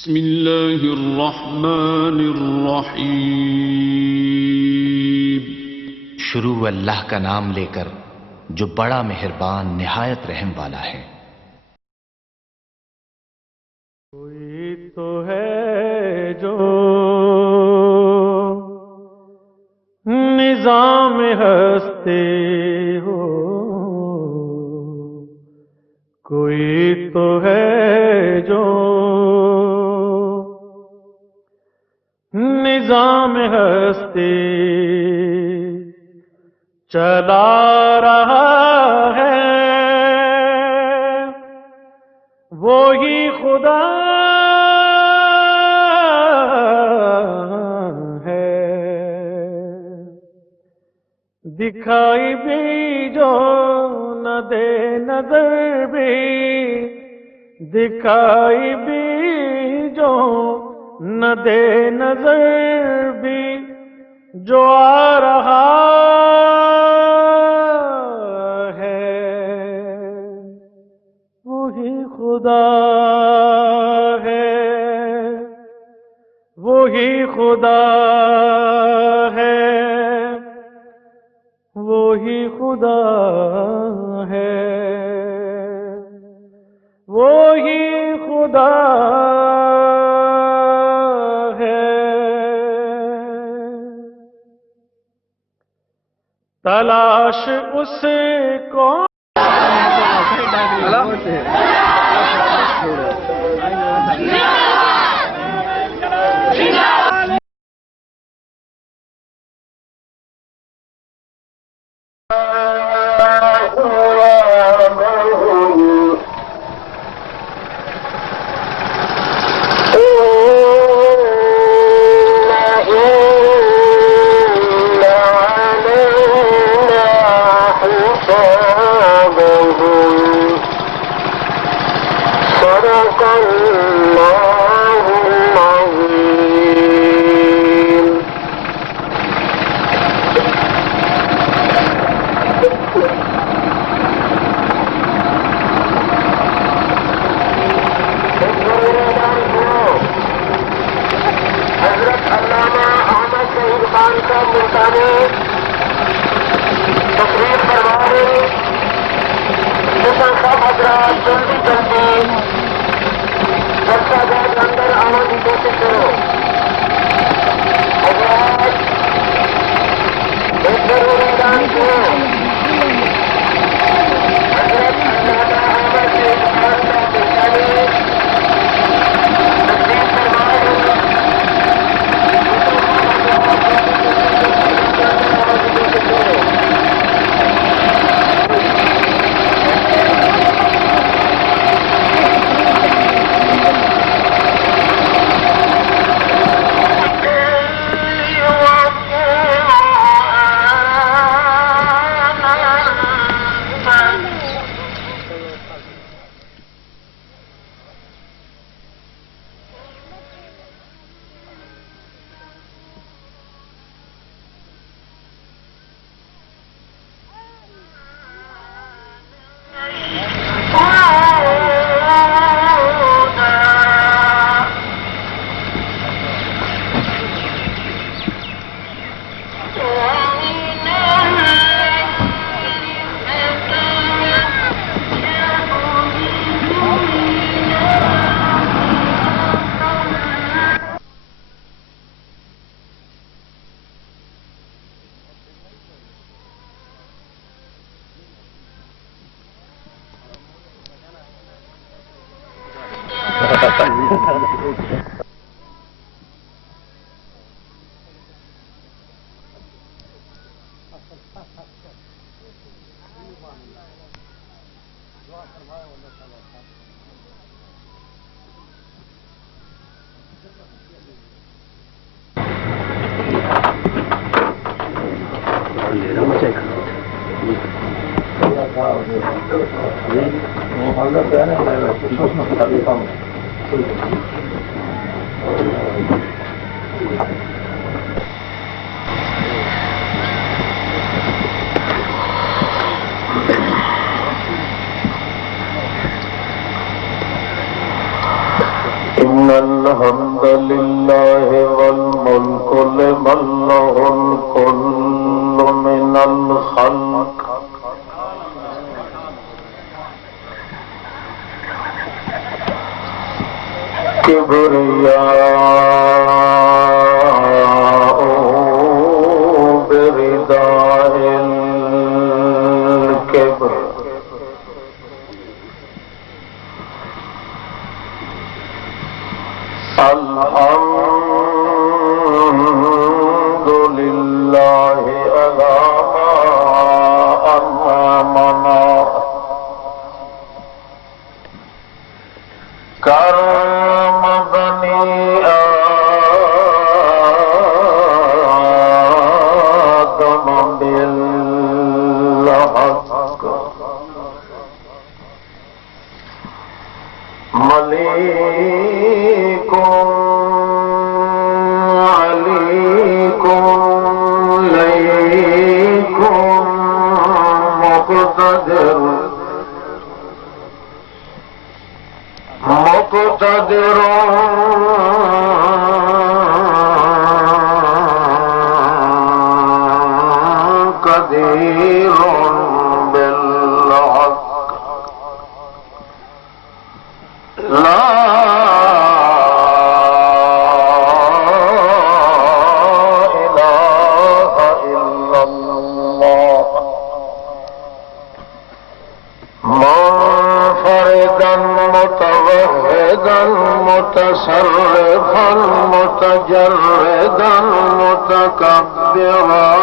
بسم اللہ الرحمن الرحیم۔ شروع اللہ کا نام لے کر جو بڑا مہربان نہایت رحم والا ہے۔ کوئی تو ہے جو نظام ہستے ہو، کوئی تو ہے جو نظام ہستے چلا رہا ہے، وہی خدا ہے۔ دکھائی بھی جو نہ دے نظر بھی، دکھائی بھی جو نہ دے نظر بھی، جو آ رہا ہے وہی خدا ہے، وہی خدا ہے، وہی خدا ہے، وہی خدا ہے۔ تلاش اس کو تقریر کروا رہے صاحب حضرات، جلدی جلدی جلسہ گاہ کے اندر آنے کی کوشش کرو حضرات، ایک ضروری اعلان کرو حضرت علامہ احمد شہید خان کا ملتانی تقریر کروا رہے إن الحمد لله والملك لمن له الكل من الخلق كبرياء برداء الكبر الحمد لله على ما أنعمنا كرم بني آدم بالحق مليك عليك ليك مقتدر مقتدر قدير بالحق لا إله إلا الله منفردا متوحدا متصرفا متجردا متكبرا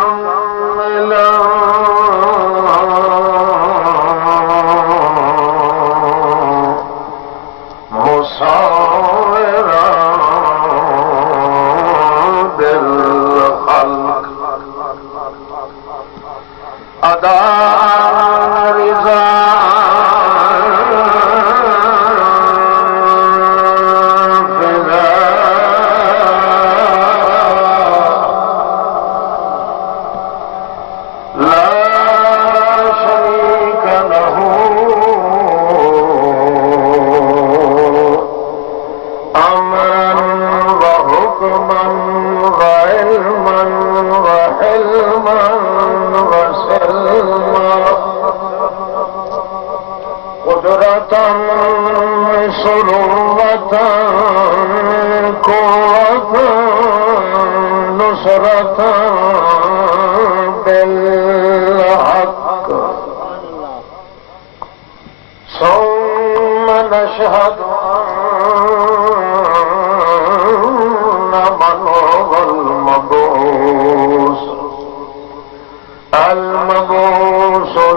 مكملا مصورا بالخلق أداء رضا لا شريك له أمرا وحكما وعلما وحلما وسلما قدرة سرورة قوة نصرة بالحق ثم نشهد أن من هو المبعوث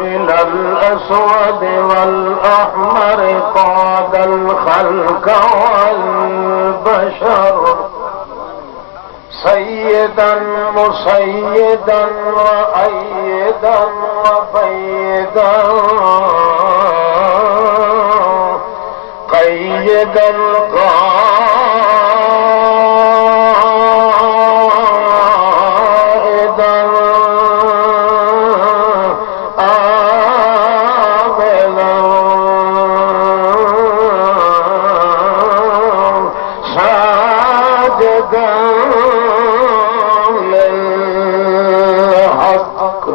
إلى الأسود والأحمر قاد الخلق والبشر سيدا مسيدا وأيدا وبيدا قيدا قائدا آمنا ساجدا للحق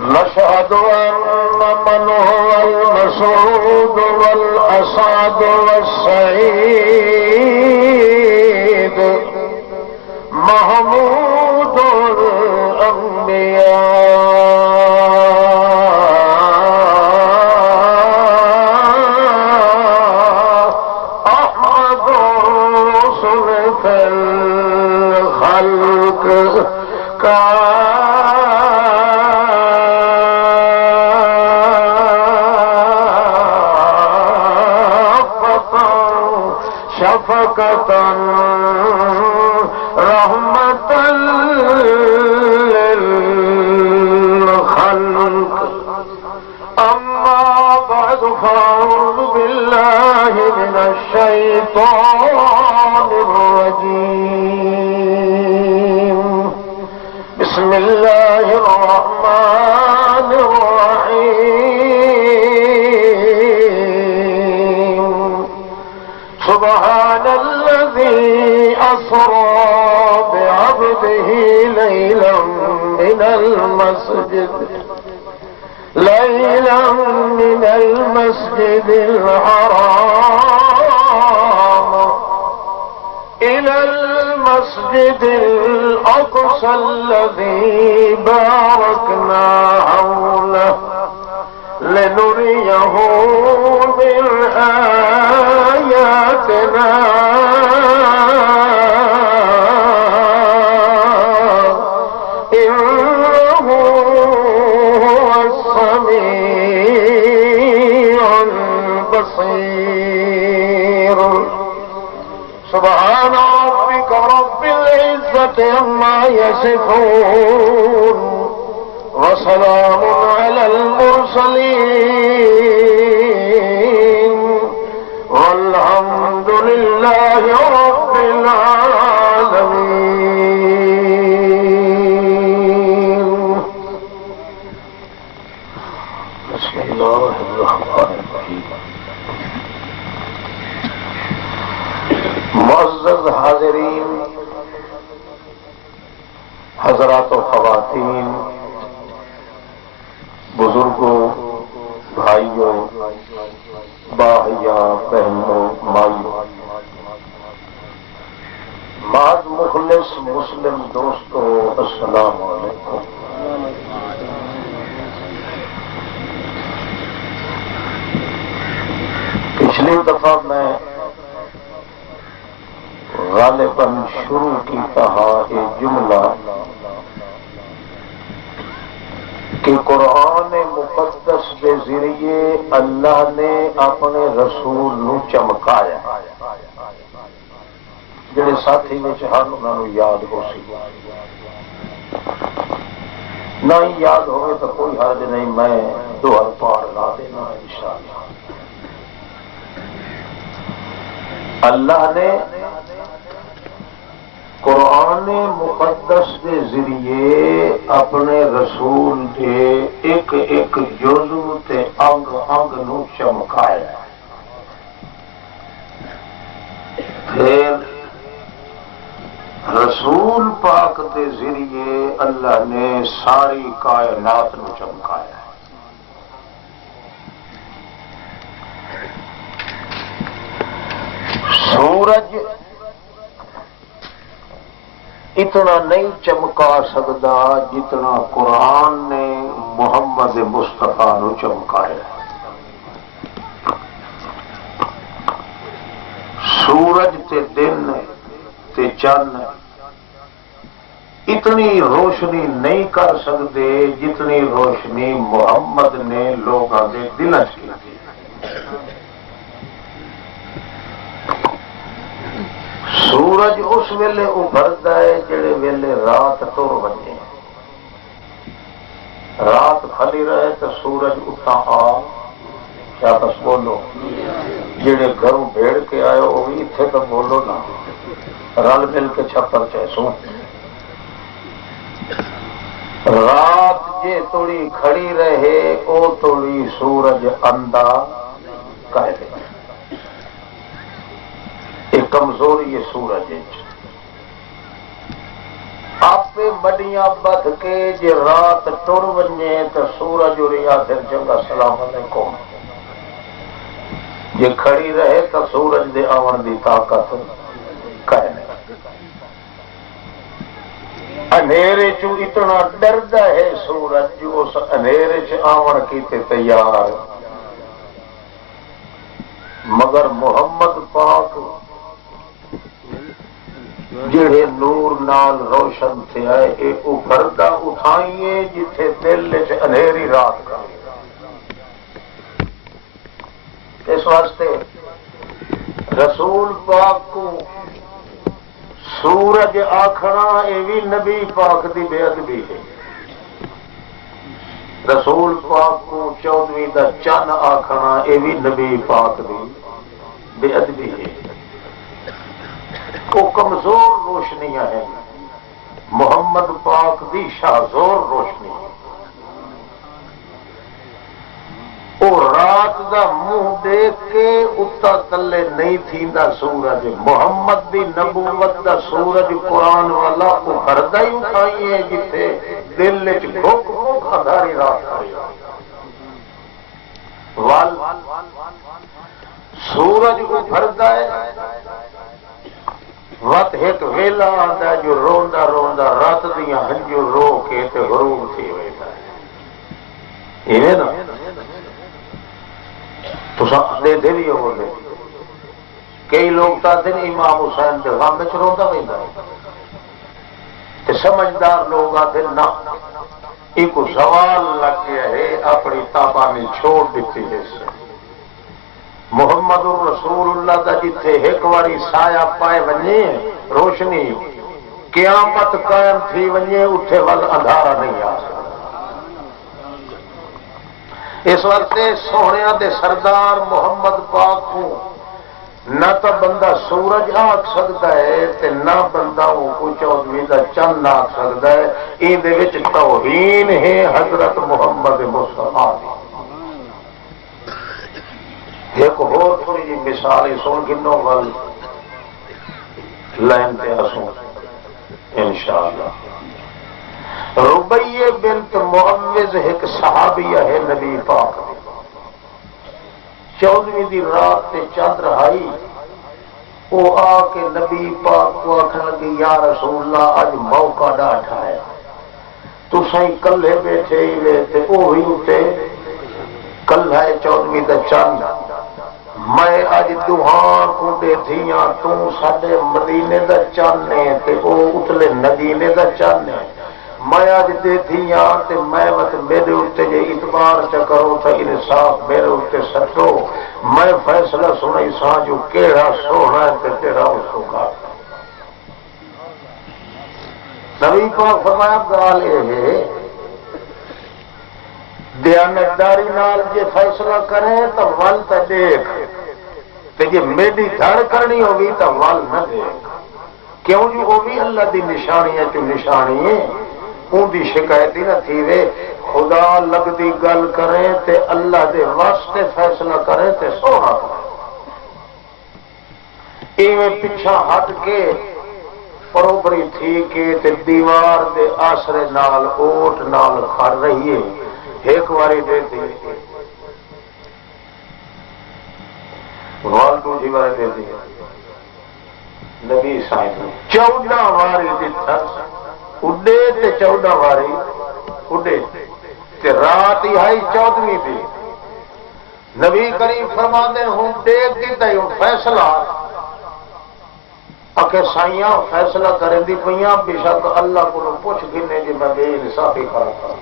نشهد أن من هو المسعود والأسعد والسعيد محمود الأنبياء أحمد الرسل في الخلق شفقة رحمة للخلق أما بعد فأعوذ بالله من الشيطان الرجيم بسم الله الله الرحمن الرحيم سبحان الذي أسرى بعبده ليلا من المسجد الحرام إلى المسجد الأقصى الذي باركنا حوله لنريه من آياتنا إنه هو السميع البصير سبحان ربك رب العزة عما يصفون وسلام على المرسلين والحمد لله رب العالمين. بسم الله الرحمن الرحيم. معزز حاضرین، حضرات و خواتین، بزرگوں، بھائیوں، باحیا بہنوں، مائیوں، بعض مخلص مسلم دوستوں، السلام علیکم. پچھلی دفعہ میں غالباً شروع کیتا یہ جملہ کہ قرآن مقدس کے ذریعے اللہ نے اپنے رسول نو چمکایا. جڑے ساتھی میں ہن انہاں نو یاد ہو سی، نہیں یاد ہوئے تو کوئی حرج نہیں، میں دوہر پار لا دینا انشاءاللہ. اللہ نے قرآن مقدس کے ذریعے اپنے رسول کے ایک ایک جزو تے انگ انگ نو چمکایا. پھر رسول پاک کے ذریعے اللہ نے ساری کائنات نو چمکایا. سورج اتنا نہیں چمکا سکتا جتنا قرآن نے محمد مصطفیٰ نو چمکایا. سورج تے دن تے چند اتنی روشنی نہیں کر سکتے جتنی روشنی محمد نے لوگوں کے دل چ کی. سورج اس ویلے ابھرتا ہے جڑے ویلے رات ٹر بجے، رات کھلی رہے تو سورج اٹھا آ. کیا بس بولو، جڑے گھروں بھیڑ کے آئے وہ بھی اتنے تو بولو نا، رل مل کے چھپر چیسو. رات جے توڑی کھڑی رہے او توڑی سورج اندھا کہہ دے. کمزوری ہے سورج. آپ مڈیاں بدھ کے جے رات ٹر ونجے تو سورج اریا پھر چنگا سلام علیکم. جے کھڑی رہے تو سورج دے آون دی طاقت کہنے. اندھیرے چو اتنا ڈردا ہے سورج جو اس اندھیرے چ آون کیتے تیار. مگر محمد پاک جڑے نور نال روشن تھے آئے اے ابھردا اٹھائیے جتھے دل چ اندھیری رات کا. اس واسطے رسول پاک کو سورج آخنا یہ بھی نبی پاک دی بے ادبی ہے. رسول پاک کو 14ویں دا چن آخنا یہ بھی نبی پاک دی بے ادبی ہے. وہ کمزور روشنیاں ہیں. محمد پاک دی شاہزور روشنی وہ رات دا منہ دیکھ کے اتا تلے نہیں تھیندا سورج محمد دی نبوت دا سورج قرآن والا ابھردا ہی اٹھائی ہے جتھے دل وچ بھوک بھوک اندھاری رات آئی وال سورج ابھردا ہے وقت ایک ویلا آتا ہے جو روندا روندا رات دیاں ہنجو رو کے تے غروب تھی ویلا ہے ایویں نا تو دے بھی ہو گئے کئی لوگ تو آتے ہیں امام حسین کے غم میں روندا پیندا تے سمجھدار لوگ آتے نہ ایک سوال لگ گیا ہے اپنی تابانی چھوڑ دیتی ہے محمد رسول اللہ کا جتھے ایک باری سایہ پائے ونجے روشنی قیامت قائم تھی ونجے اٹھے ول اندھارا نہیں آ سکتا اس واسطے سونے دے سردار محمد پاک کو نہ تو بندہ سورج آکھ سکتا ہے تے نہ بندہ وہ کو چودھویں دا چند آکھ سکتا ہے یہ توہین ہے حضرت محمد مصطفیٰ دی ایک اور تھوڑی جی مثال سن گنو ول لائن پہ آسوں انشاءاللہ ربیہ بنت معوذ ایک صحابیہ ہے نبی پاک 14ویں دی رات تے چند رہائی وہ آ کے نبی پاک کو آخر لگی یا رسول اللہ اج موقع ڈاٹھا ہے تو سائیں کلے بیٹھے ہی ویتے وہی اتے کل ہے 14ویں دا چند میں اج دوہان کو دے تھیاں تو ساڈے مدینے دا چانے تے او اتلے ندینے دا چانے میں اج دے تھیاں تے میں وقت میرے اتے جے اعتبار چا کرو تا انصاف میرے اتے سٹو میں فیصلہ سنائی سا جو کیڑا سونا ہے تے تیرا اس کو کاٹا نبی پاک فرمایا گال ہے دیانتداری نال جے فیصلہ کریں تو ول تا دیکھ تے جے میری دھڑ کرنی ہوگی تو ول نہ دیکھ کیوں جو وہ بھی اللہ دی نشانی ہے جو نشانی ہے ان دی شکایت ہی نہ تھی وے خدا لگتی گل کریں تے اللہ دے واسطے فیصلہ کریں تے سونا کریں ایویں پیچھا ہٹ کے پروبری تھی کہ تے دیوار دے آسرے نال اوٹ نال کھڑ رہی ہے ایک باری دے دی وال دوسری باری دے دی نبی سائن 14 باری دیتا اڈے تے 14 باری اڈے تے رات ہی آئی 14ویں دی نبی کریم فرماندے ہوں دیکھ دیتا ہوں فیصلہ اکے سائیاں فیصلہ کریں دی پیاں بے شک اللہ کو پوچھ گنے جی میں بے انصافی کرتا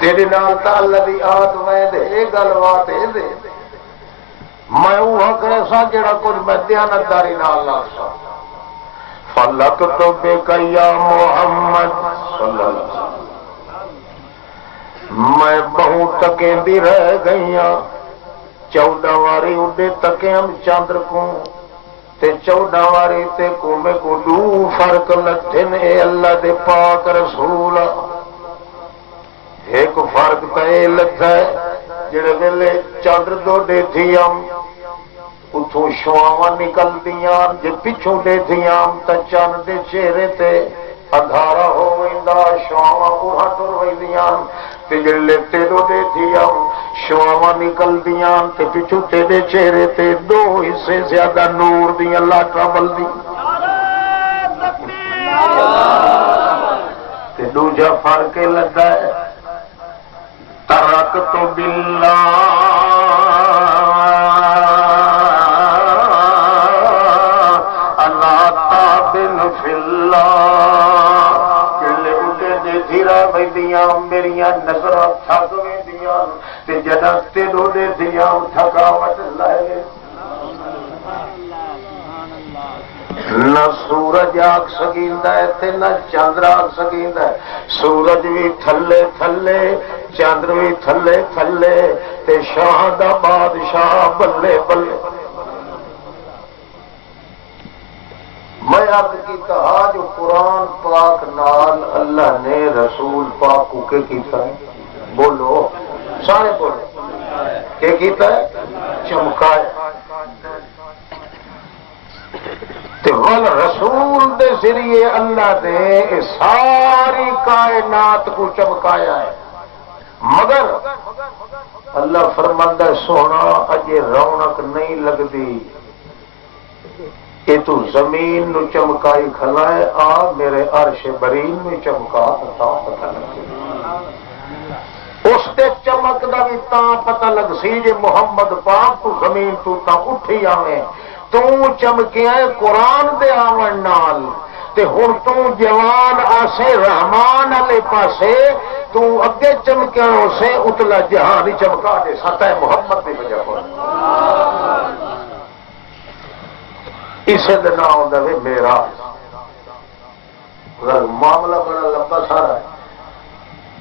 تیرے نال تا اللہ دی آت میں دے گل بات دے میں وہ کرے سا جڑا کچھ میں دیانتداری نال لاگ سا فلک تو بے یا محمد صلی اللہ علیہ وسلم میں بہو تکیں بھی رہ گئیاں 14 واری اڈے تکیں ہم چاندر کو تے 14 واری تے کو میں کو دو فرق لٹھن اے اللہ دے پاک رسول ایک فرق تو یہ لگتا ہے جڑے ویلے چادر دو دے تھی ہم اتوں شواواں نکل دیاں جے پچھوں دے تھی ہم تو چند دے چہرے تے اندھارا ہو ویندا شواواں اوہاں ٹر ویندیاں تے جڑے تیرو دے تھی ہم شواواں نکل دیاں تے پچھوں تیرے چہرے تے 2 حصے زیادہ نور دیاں لاٹاں بلدی تے دوجا فرق یہ لگتا ہے ترکت باللہ اللہ تابن فی اللہ جلے اٹھے دے دھیرا بیدیاں میریاں نظرہ تھک بیدیاں تے جنہ تیرو دے دیاں تھکاوٹ لائے نہ سورج آگ سکیندا ہے تے نہ چاندر آگ سکیندا ہے سورج بھی تھلے تھلے چاندر بھی تھلے تھلے تے شاہ دا بادشاہ بلے بلے میں عرض کیتا جو قرآن پاک نال اللہ نے رسول پاک کو کے کیتا ہے؟ بولو سارے بولو کہ کیتا ہے؟ چمکایا تے ول رسول دے ذریعے اللہ نے ساری کائنات کو چمکایا ہے، مگر اللہ فرماندا ہے سونا اجے رونق نہیں لگدی، کہ تو زمین نو چمکائی کھلائے آ میرے عرش برین نو چمکا تا پتہ لگے، اس تے چمک دا بھی تاں پتہ لگ سی جے محمد پاک تو زمین تو تا اٹھی آویں تو چمکیا قرآن دے آون نال تے ہن تو جوان آسے رحمان والے پاسے تو اگے چمکیا اسے اتلا جہان ہی چمکا دے سطح محمد کی وجہ پر اسے دن آتا ہے میرا معاملہ بڑا لمبا سارا ہے،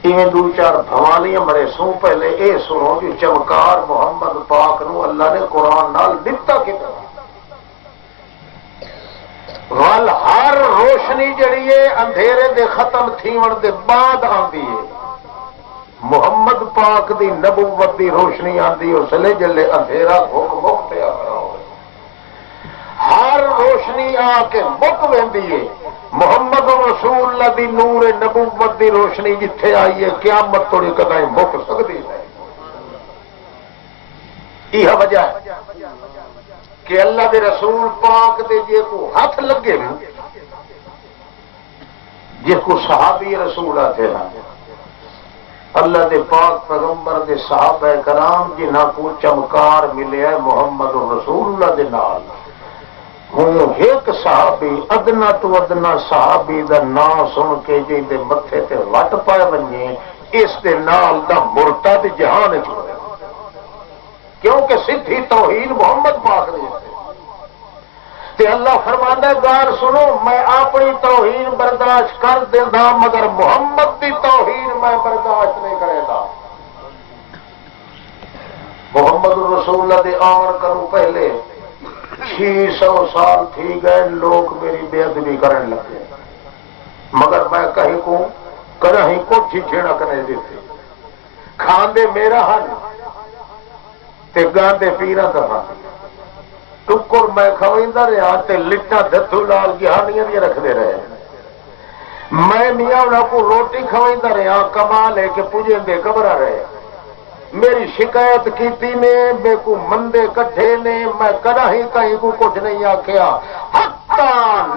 ایویں دو چار بھوانیاں مرے سوں پہلے اے سنو جو چمکار محمد پاک نو اللہ نے قرآن نال دتا کتنا ول ہر روشنی جڑی ہے اندھیرے دے ختم تھیون دے بعد آندی ہے، محمد پاک دی نبوت دی روشنی آندی اس لیے جلے اندھیرا گھوک مک پیا ہر روشنی آ کے مک ویندی ہے، محمد رسول اللہ دی نور نبوت دی روشنی جتھے آئی ہے قیامت توڑی کدی مک سکتی ہے، یہ وجہ ہے کہ اللہ دے رسول پاک دے جے کو ہاتھ لگے جس کو صحابی رسول آتے ہیں اللہ دے پاک پیغمبر دے صحابہ کرام جنہاں کو چمکار ملے ہے محمد رسول اللہ دے نال، ہوں ایک صحابی ادنا تو ادنا صحابی دا نام سن کے جی دے متھے تے وٹ پائے ونجے اس دے نال دا مرتد جہان چ کیونکہ سدھی توہین محمد پاک نے تے اللہ فرماندا ہے گار سنو میں اپنی توہین برداشت کر دیندا مگر محمد دی توہین میں برداشت نہیں کرے گا، محمد رسول اللہ دے آن کروں پہلے 600 سال تھی گئے لوگ میری بے ادبی کرن لگے مگر میں کہیں کو کہیں کچھ چھڑک نہیں دیتے، کھاندے میرا حل تے گاندے پیرا دفا ٹکر میں کھویندا رہا تے لٹا دتو لال جہانیاں دی رکھدے رہے، میں میاں انہاں کو روٹی کھویندا رہا کما لے کے پجیندے گھبرا رہے، میری شکایت کیتی نے بے کو مندے کٹھے نے میں کدا ہی کہیں کو کچھ نہیں آکھیا حتی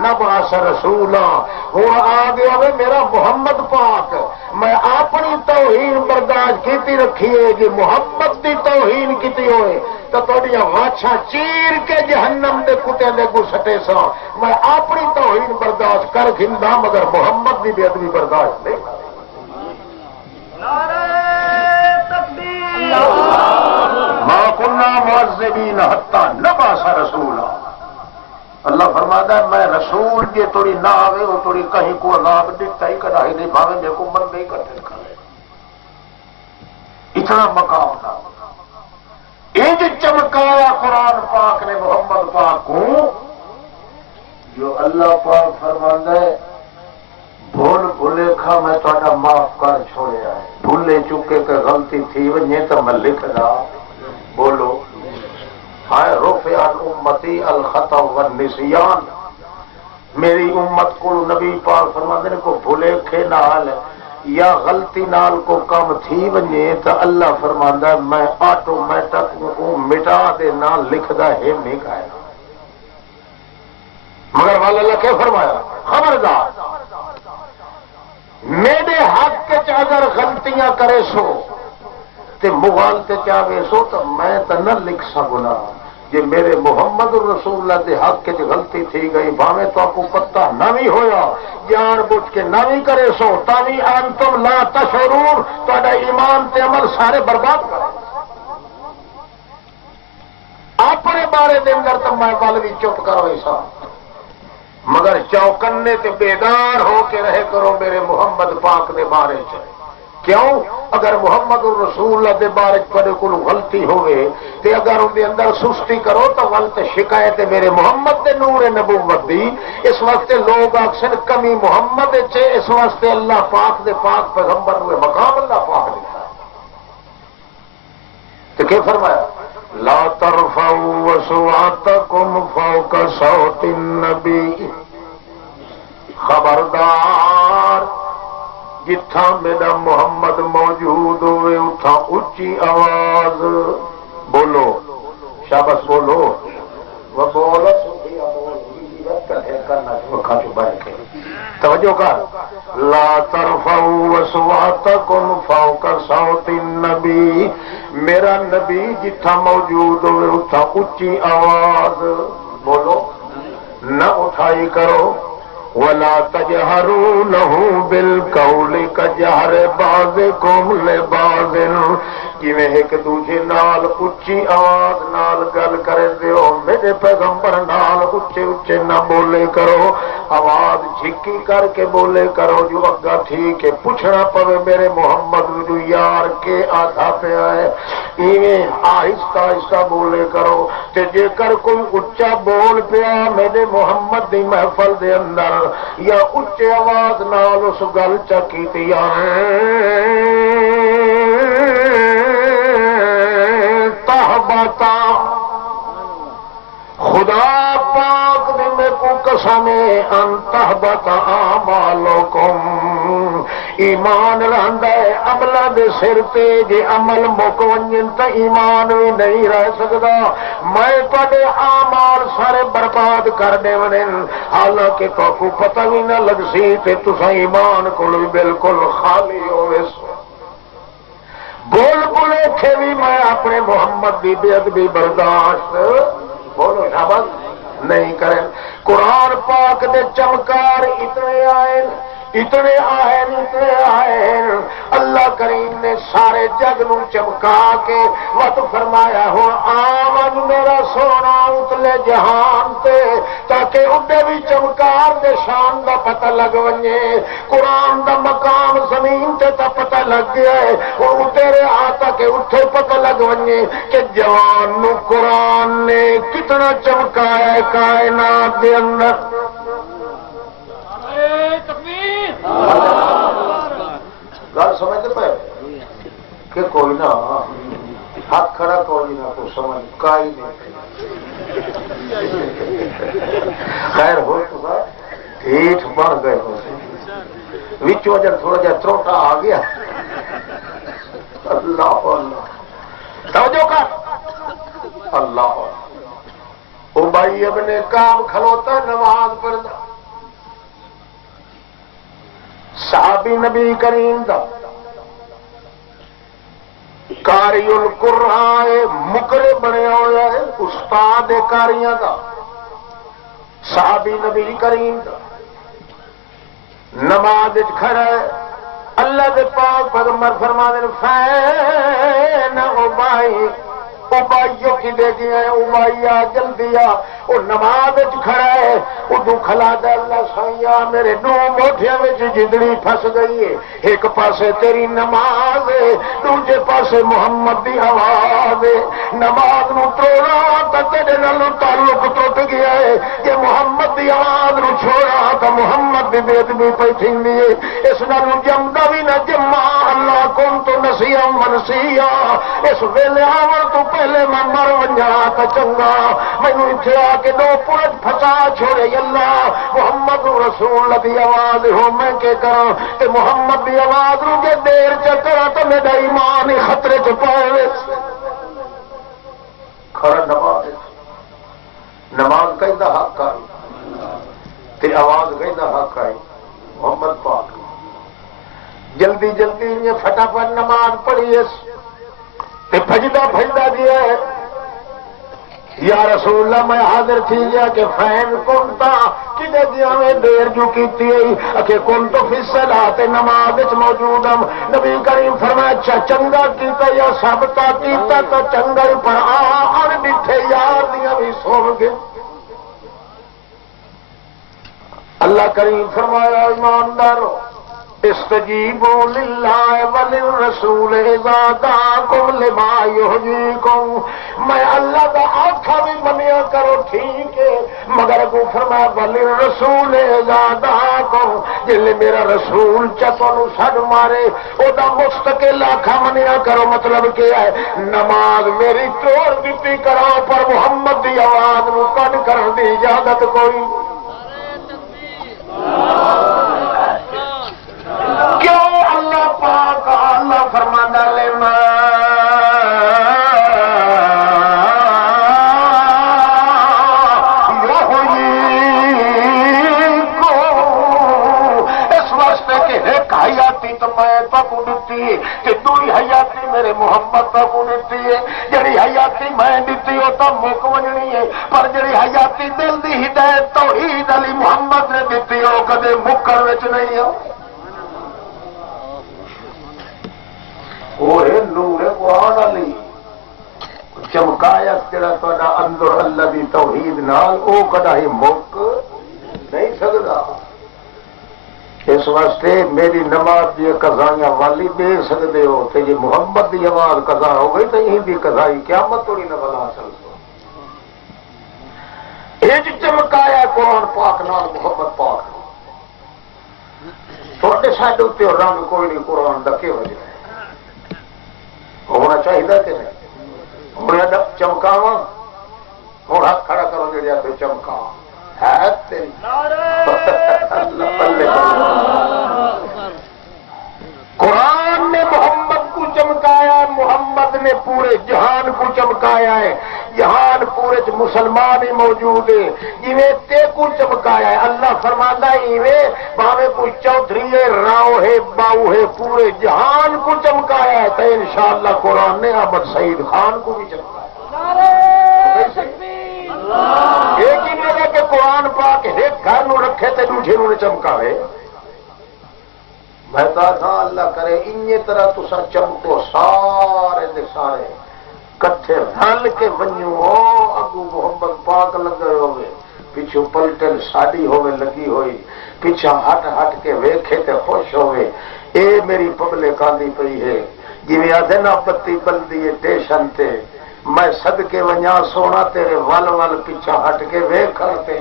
نبعث رسولا ہوں آ گیا وے میرا محمد پاک، میں اپنی توہین برداشت کیتی رکھیے جی محمد دی توہین کیتی ہوئے تو تھوڑیاں واچھاں چیر کے جہنم دے کتے دے کو سٹے سا، میں اپنی توہین برداشت کر گھندا مگر محمد دی بے ادبی برداشت نہیں کرتا۔ ما كنا معذبین حتی نبعث رسولا، اللہ فرماتا ہے میں رسول جے توڑی نہ آوے وہ توڑی کہیں کو عذاب دیتا ہی کدا ہی نہیں بھاوے میرے کو من نہیں کرتے کرے، اتنا مقام تھا انج چمکایا قرآن پاک نے محمد پاک کو جو اللہ پاک فرماتا ہے بھول بھولے کھا میں تھوڑا معاف کر چھوڑیا ہے، بھولے چکے کہ غلطی تھی ونجے تو میں لکھ رہا بولو ہائے رفع عن امتی الخطا والنسیان، میری امت کو نبی پاک فرماتے ہیں کو بھولے کھے نال یا غلطی نال کو کم تھی ونجے تو اللہ فرماندا ہے میں آٹومیٹک کو مٹا دے نال لکھدا ہے نہیں کہے مگر والا اللہ کیا فرمایا خبردار میرے حق کے اگر غلطیاں کرے سو تے مغالطے چاہے سو تو میں تو نہ لکھ سکنا، جی میرے محمد رسول اللہ دے حق کے غلطی تھی گئی بھاوے تو آپ کو پتہ نہ بھی ہویا جان بوجھ کے نہ بھی کرے سو تاوی انتم لا تشعرون تہاڈا ایمان تے عمل سارے برباد کرے، اپنے بارے دے اندر تو میں گل بھی چپ کرو ایسا مگر چوکنے تے بیدار ہو کے رہے کرو میرے محمد پاک دے بارے چ، کیوں اگر محمد الرسول اللہ دے بارک پڑے کو غلطی ہوئے تے اگر ان دے اندر سستی کرو تو غلط شکایت میرے محمد دے نور نبوت دی. اس واسطے لوگ اکثر کمی محمد چے، اس واسطے اللہ پاک دے پاک پیغمبر ہوئے مقام اللہ پاک لکھا. تو کیا فرمایا؟ لا ترفعوا اصواتکم فوق صوت النبی. خبردار جتھا میرا محمد موجود ہوئے اتھا اچھی آواز بولو. شاباش بولو. وہ بولو سبحیا بولو کرنا چھوکا چھپا رکھے. توجہ کر. لا ترفعوا اصواتکم فوق صوت النبی. میرا نبی جتھا موجود ہوئے اتھا اچھی آواز بولو نہ اٹھائی کرو. ولا تجهروا له بالقول كجهر بعضكم لبعض. جویں ایک دوجے نال اچھی آواز نال گل کرے دیو میرے پیغمبر نال اچے اچے نہ بولے کرو. آواز جھکی کر کے بولے کرو جو اگا ٹھیک ہے پوچھنا پوے میرے محمد جو یار کے آدھا پیا ہے. ایویں آہستہ آہستہ بولے کرو. تے جے کر کوئی اچا بول پیا میرے محمد دی محفل دے اندر یا اچے آواز نال اس گل چکی تہبتا. خدا پاک دی میں کو قسم ان تہبتا اعمالکم. ایمان رہندا ہے عملہ دے سر تے جے عمل مک ونجن تے ایمان بھی نہیں رہ سکدا. میں تواڈے اعمال سارے برباد کر دیونے حالانکہ کو پتہ بھی نہ لگ سی تے تساں ایمان کول بالکل خالی ہوئے سو. بول بولے تھے بھی میں اپنے محمد دی بے ادبی برداشت بولو شاباش نہیں کریں. قرآن پاک دے چمکار اتنے آئے اتنے آئے اللہ کریم نے سارے جگ نو چمکا کے وقت فرمایا ہو آمن میرا سونا اتلے جہان تے تاکہ اڈے بھی چمکار دے شان دا پتہ لگ ونجے. قرآن دا مقام زمین تے تا پتہ لگ گیا ہے اور اترے آتا کہ اٹھے پتہ لگ ونجے کہ جوان نو قرآن نے کتنا چمکایا ہے کائنات دے اندر. گل سمجھتے پہ کہ کوئی نہ ہاتھ کھڑا کوئی نہ کو سمجھ کائی نہیں. خیر ہو چکا ٹھیک بن گئے وچوں جب تھوڑا جہا تروٹا آ گیا. اللہ اللہ توجہ کر. اللہ او بھائی ابن کعب کھلوتا نماز پڑھتا صحابی نبی کریم دا قاری القرآن مقرر بنیا ہوا ہے استاد قاریاں دا. صحابی نبی کریم دا نماز کھڑا ہے. اللہ دے پاک پیغمبر فرماتے ہیں فین ابائیوں کی دے گیا ہے ابائیا جلدی آ. وہ نماز کھڑا ہے ادو کھلا دے اللہ سائیا میرے نو موٹھیاں میں جندڑی پھس گئی ہے. ایک پاسے تیری نماز ہے دوجے پاسے محمد دی آواز ہے. نماز نو توڑا تو تیرے نال تعلق ٹوٹ گیا ہے. کہ محمد دی آواز نو چھوڑا تو محمد دی بے ادبی پئی تھیندی ہے. اس نال جمدا بھی نہ جما اللہ کون تو نسیا منسیا. اس ویلے آون تو پہلے میں مر ونجا تو چنگا. مینوں اتنے آ کے دو پورج پھسا چھوڑے اللہ محمد رسول دی آواز ہو میں کہ کرا تے محمد دی آواز نو جے دیر چکرا تو میرا ایمان ہی خطرے چ پائے. کھڑا نماز کہندا حق آئی تے آواز کہندا حق آئی محمد پاک. جلدی جلدی یہ فٹافٹ نماز پڑھی تے بھجدا بھجدا دیا ہے یا رسول اللہ میں حاضر تھی گیا کہ فین کونتا کدے دیا میں دیر جو کیتی ہے کہ کون تو فی الصلاۃ نماز وچ موجود ہم. نبی کریم فرمایا اچھا چنگا کیتا یا سبتا کیتا تو چنگا ہی پر ان ڈٹھے یار دیاں بھی سو گے. اللہ کریم فرمایا ایماندارو استجیبوا للہ وللرسول اذا دعاکم لما یحییکم، میں اللہ دا آکھا بھی منیا کرو ٹھیک ہے، مگر اگوں فرمایا وللرسول اذا دعاکم، جلے میرا رسول چتوں سڈ مارے او دا مستقل آکھا منیا کرو۔ مطلب کیا ہے؟ نماز میری توڑ دیتی کرو پر محمد دی آواز نو کڈ کرن دی اجازت کوئی۔ کیوں؟ اللہ پاک اللہ فرماتا لے اس واسطے کہ ایک حیاتی تو میں تک دیتی ہے کہ دوئی حیاتی میرے محمد تک دیتی ہے، جڑی حیاتی میں دیتی ہو تو مک ونجنی ہے، پر جڑی حیاتی دل دی ہدایت توحید علی محمد نے دیتی ہو کدے مکر وچ نہیں ہو۔ وہ نور قرآن علی چمکایا جڑا تہاڈا اندر اللہ دی توحید نال او کدا ہی مک نہیں سکدا۔ اس واسطے میری نماز دی قضائیاں والی دے سکدے ہو تے جے محمد دی آواز قضا ہو گئی تے یہی دی قضائی قیامت توڑی نہ بلا سکدو۔ اج چمکایا قرآن پاک نال محمد پاک تھوڑے ساڈے تے رنگ کوئی نہیں قرآن دا کی وجہ ہے ہونا چاہیے کہ نہیں؟ ہوں چمکاوا ہوں ہاتھ کھڑا کرو جڑے پہ چمکا ہے قرآن نے محمد کو چمکایا، محمد نے پورے جہان کو چمکایا ہے، جہان پورے مسلمان ہی موجود ہے، ایویں تے کو چمکایا ہے۔ اللہ فرماتا ہے ایویں بھاوے کوئی چودھری ہے، راؤ ہے، باؤ ہے، پورے جہان کو چمکایا ہے، تو انشاءاللہ قرآن نے احمد سعید خان کو بھی چمکایا۔ ایک ہی جگہ کہ قرآن پاک ایک گھر نو رکھے تے دوسرے نو چمکاوے۔ میں کہا اللہ کرے انہی طرح تسا چمکو سارے دے سارے کٹھے رل کے ونجو، اگو محمد پاک لگے ہوئے، پیچھو پلٹن ساڑی ہوئے لگی ہوئی، پیچھا ہٹ ہٹ کے ویکھے تے خوش ہوئے۔ اے میری پبلک آندی پئی ہے جویں آدھے نا بتی بلدی ہے ٹیشن تے، میں صدقے ونجا سونا تیرے ول ول پیچھا ہٹ کے ویکھ کرتے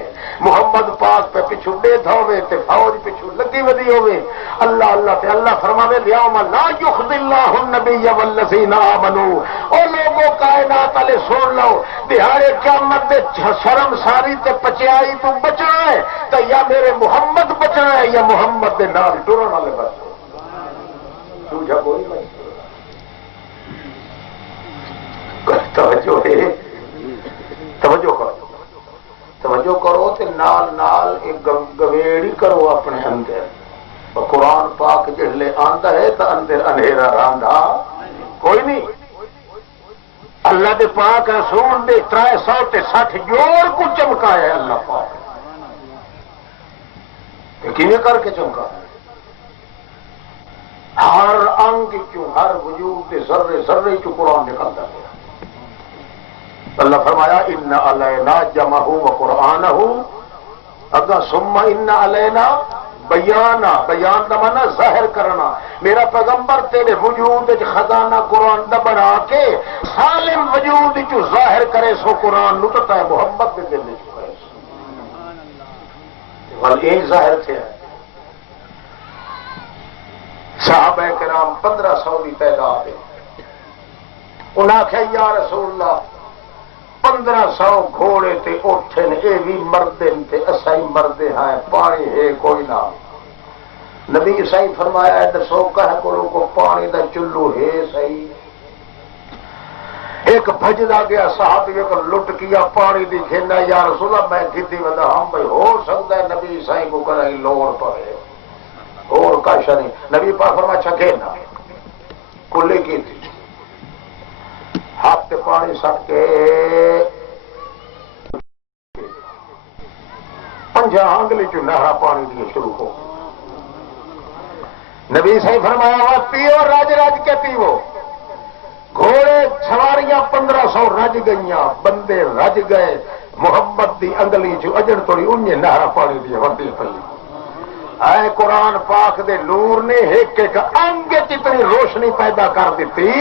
محمد پاک پہ پیچھو بیٹھا ہوئے تے فوج پیچھو لگی ودی ہوئے۔ اللہ اللہ تے اللہ فرماوے لیوم لا یخزی اللہ النبی والذین آمنوا، او لوگوں کائنات والے سن لو، دیہاڑے قیامت دے شرم ساری تے پچیائی تو بچنا ہے تے یا میرے محمد بچنا ہے یا محمد دے نال ٹرن والے بچنا، دوجا کوئی نہیں۔ توجہ ہے، توجہ کرو، توجہ کرو تے نال نال ایک گویڑی کرو اپنے اندر۔ قرآن پاک جہلے آندا ہے تو اندر اندھیرا راندا کوئی نہیں۔ اللہ دے پاک رسول دے 360 جوڑ کو چمکایا ہے اللہ پاک، کیویں کر کے چمکا؟ ہر انگ چوں، ہر وجود کے ذرے ذرے چوں قرآن نکلتا ہے۔ اللہ فرمایا ان علینا جمعہ و قرآنہ اگا ثم ان علینا بیانا، بیان دا مانا ظاہر کرنا، میرا پیغمبر تیرے وجود وچ خزانہ قرآن دا بنا کے سالم وجود وچ ظاہر کرے سو قرآن لٹتا ہے محمد دے دل وچ کرے ول یہ ظاہر تھے۔ صحابہ کرام 1500 کی تعداد ہے، انہاں آخیا یا رسول اللہ 1500 گھوڑے تے اٹھے نے، اے بھی مردے تے اسائی مردے ہیں، پانی ہے کوئی نہ۔ نبی صحیح فرمایا ہے دسو کہ کو پانی دا چلو ہے صحیح؟ ایک بھجدا گیا صحابی ایک لٹ کیا پانی دی کھینا، یا رسول اللہ میں گدی ودا ہم بھائی ہو سکتا ہے نبی صحیح کو کرائی لوڑ پڑے اور کاشا نہیں۔ نبی پاک فرمایا چھکے نہ کلی کی تھی، ہاتھ پانی سٹ کے 5 آنگلی چ نہرا پانی دیے شروع ہو۔ نبی صحیح فرمایا پیو رج رج کے پیو، گھوڑے سواریاں 1500 رج گئیاں، بندے رج گئے، محمد دی انگلی چ اجڑ توڑی انہیں نہرا پانی دی وردی پئی۔ اے قرآن پاک دے نور نے ایک ایک انگ اتنی روشنی پیدا کر دیتی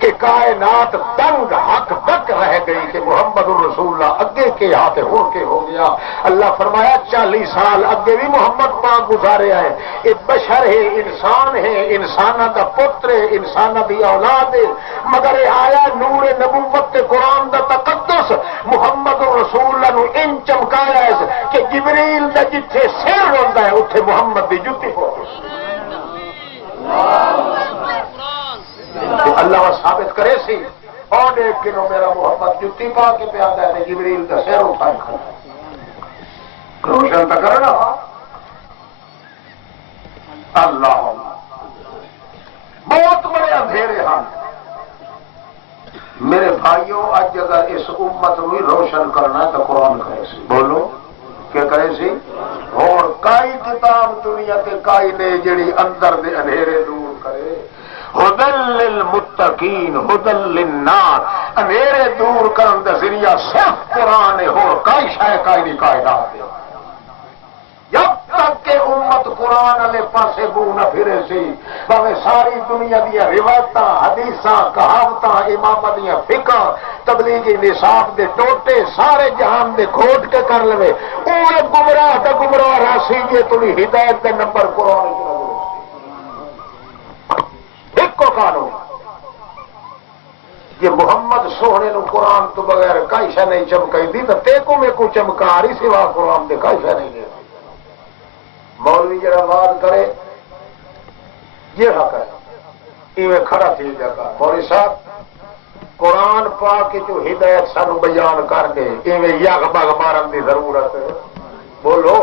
کہ کائنات دنگ حق بک رہ گئی کہ محمد الرسول اللہ اگے کے ہاتھ ہو کے ہو گیا. اللہ فرمایا 40 سال اگے بھی محمد پاک گزارے آئے. یہ بشر ہے، انسان ہے، انسانہ کا پتر ہے، انسانہ دی اولاد ہے، مگر یہ آیا نور نبوت تے قرآن دا تقدس محمد الرسول اللہ نو ان چمکایا ہے کہ جبریل دا جتھے سر ہوندا ہے اتھے محمد دی جُتی ہو. اللہ وہ ثابت کرے سی اور دیکھ کے نو میرا محمد جُتی پا کے پہ آتا ہے جبریل کا سر اٹھائے کھڑا روشن تو کرنا. اللہ بہت بڑے اندھیرے ہیں میرے بھائیوں. اج اگر اس امت کو روشن کرنا ہے تو قرآن کرے سی. بولو کیا کرے سی؟ اور کئی کتاب دنیا تے کئی نے جڑی اندر دے اندھیرے دور کرے. ہدل للمتقین ہدل للناس، اندھیرے دور کرن دا ذریعہ صرف قرآن ہے. اور کئی شے کئی نہیں کائنات ہے. جب تک کہ امت قرآن والے پاسے منہ نہ پھرے سی بھاوے ساری دنیا دیا روایت حدیث کہاوت امام دیا فقہ تبلیغی نصاب دے ٹوٹے سارے جہان دے کھوٹ کے کر لے وہ گمراہ کا گمراہ راسی جی تھی ہدایت کے نمبر قرآن ایک کو قانون یہ محمد سونے نو قرآن تو بغیر کئی شے نہیں چمکائی دی تو تے کو میں کو چمکا رہی سوا قرآن دے کئی شے نہیں دے. مولوی جڑا بات کرے یہ حق ہے ایویں کھڑا تھی جگہ مولوی صاحب قرآن پاک کی جو ہدایت سانو بیان کر دے ایویں یگ بگ مارن دی ضرورت ہے. بولو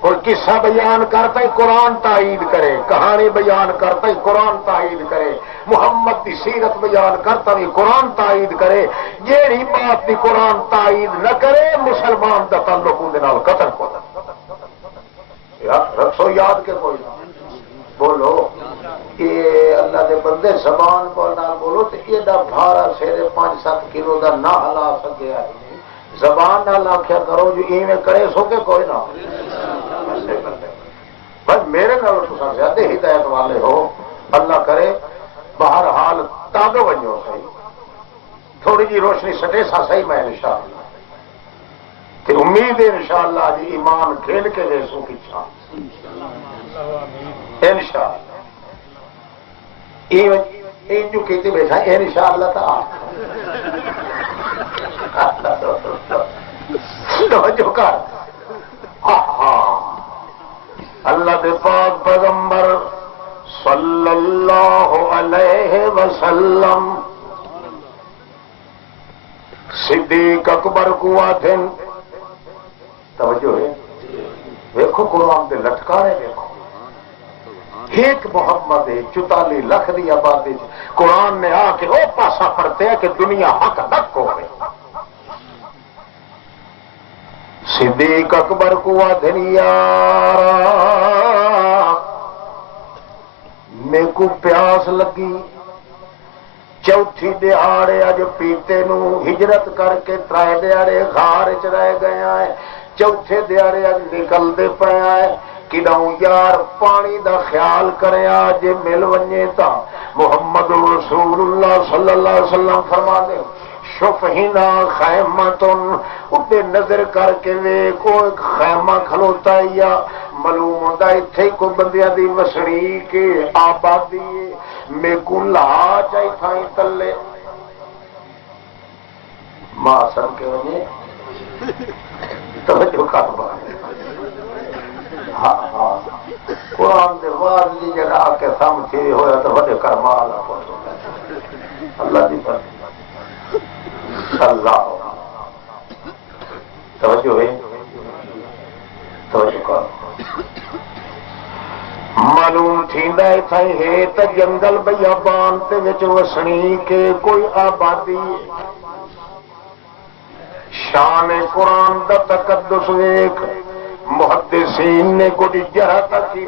کوئی قصہ بیان کرتا ہی قرآن تائید کرے، کہانی بیان کرتا ہی قرآن تائید کرے، محمد کی سیرت بیان کرتا بھی قرآن تائید کرے. جیڑی بات دی قرآن تائید نہ کرے مسلمان دا تعلق اندے نال قتل کو رکھو یاد کے کوئی نہ. بولو یہ اللہ دے بندے زبان بولنا بولو تو یہ بھارا سیرے 5-7 کلو دا نہ ہلا سکے آئی زبان نہ لاکھیا کرو جو ایویں کرے سو کے کوئی نہ. بس میرے نال تساں زیادہ ہدایت والے ہو. اللہ کرے بہرحال تاب ونجو صحیح تھوڑی جی روشنی سٹے سا صحیح میں انشاءاللہ کہ امید ہے انشاءاللہ جی ایمان کھیل کے ویسوں کی چھان انشاءاللہ این جو کہتی بیٹھا انشاءاللہ تا جو کر اللہ دے پاک پیغمبر صلی اللہ علیہ وسلم صدیق اکبر کو آتھن توجہ ہے دیکھو قرآن دے لٹکارے دیکھو ایک محمد ہے 44 لاکھ دی آبادی قرآن نے آ کے وہ پاسا پڑتے ہیں کہ دنیا حق تک ہو گئی. صدیق اکبر کو آدھنیا میں کو پیاس لگی چوتھی دیہاڑے اج پیتے نو ہجرت کر کے 3 دیہاڑے غار چ رہ گیا ہے. چوتھے دیہاڑے اج نکل دے پیا ہے کڈاؤں یار پانی دا خیال کریا جے مل ونجے تا محمد رسول اللہ صلی اللہ علیہ وسلم فرما دے شفہنا خیمتن اتے نظر کر کے ویکھ کوئی خیمہ کھلوتا ہے یا معلوم ہوتا اتھے کو بندیاں دی وسڑی کے آبادی میں کو لا چاہی تھائیں تلے ماں سن کے وجہ توجہ کر بات قرآن دے واضح جی جگہ آ کے سمجھی ہویا تو وڈے کرمال اللہ دی پر اللہ توجہ ہے توجہ کر معلوم تھیندا ایتھے ہے تے جنگل بیابان تے وچ وسنی کے کوئی آبادی شان قرآن دا تقدس ویکھ محدثین نے کچھ جرات کی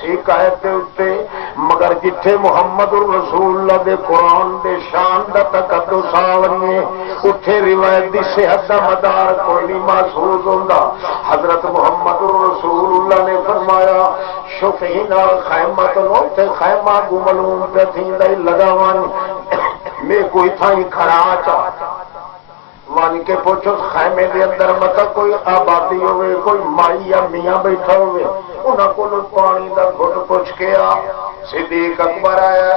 شکایت اتنے، مگر جتھے محمد رسول اللہ دے قرآن دے شان دا تقدس آوے اتھے روایت دی صحت دا مدار کوئی نہیں محسوس ہوندا۔ حضرت محمد رسول اللہ نے فرمایا شفینا خیمت تے خیمہ گملون پہ تھیندا ہی لگاوان میں کوئی تھائی کھڑا چا مان کے پوچھو خیمے دے اندر متا کوئی آبادی ہوئے، کوئی مائی یا میاں بیٹھا ہوئے، انہاں کو پانی دا گھٹ پوچھ کے آ صدیق اکبر آیا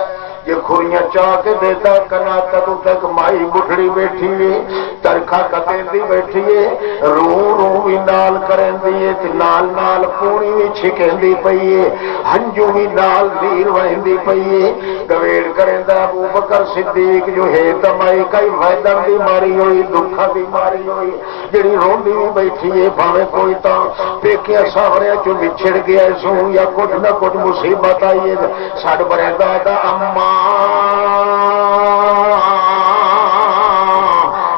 یہ کھوریاں چاہ کے دیتا کنا تک تک مائی بٹھڑی بیٹھی ہے ترکھا کتے دی بیٹھی ہے رو رو بھی نال کریں دیئے نال نال پونی بھی چھکیں دی پئی ہے ہنجو بھی نال دیر وہیں دی پئی ہے گویڑ کریں دا ابو بکر صدیق جو ہے تمائی کئی ویدن دی ماری ہوئی دکھا دی ماری ہوئی جڑی رون دی بھی بیٹھی ہے بھاوے کوئی تا پیکیا ساوریا چو بچھڑ گیا سوں یا کچھ نہ کچھ مصیبت آئی ہے ساڑھ برے دادا اماں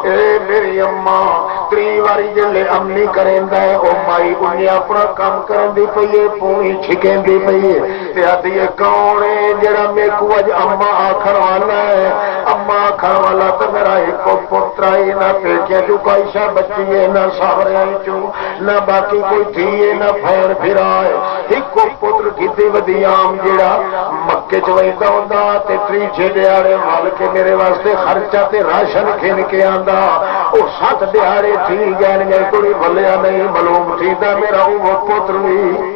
اے میری اماں تری واری جلے امی کریں دے او مائی انہیں اپنا کام کریں دی پئیے پونی چھکیں دی پئیے تے آدھی کونے جڑا میں کو اج اماں آکھر والا ہے اماں آکھر والا تو میرا ایک پترائی نہ پیٹیا جو کوئی شاہ بچی ہے نہ ساوریائی چو نہ باقی کوئی تھیے نہ پھیر پھرائے ایک کو پتر کیتی ودیام جڑا مکے چوئیتا ہوندہ تے تری چھے وال کے میرے واسطے خرچہ تے راشن کھین کے آندہ او 7 دیہاڑے تھی گین گئے کوئی بھلیا نہیں معلوم تھی دا میرا وہ پتر بھی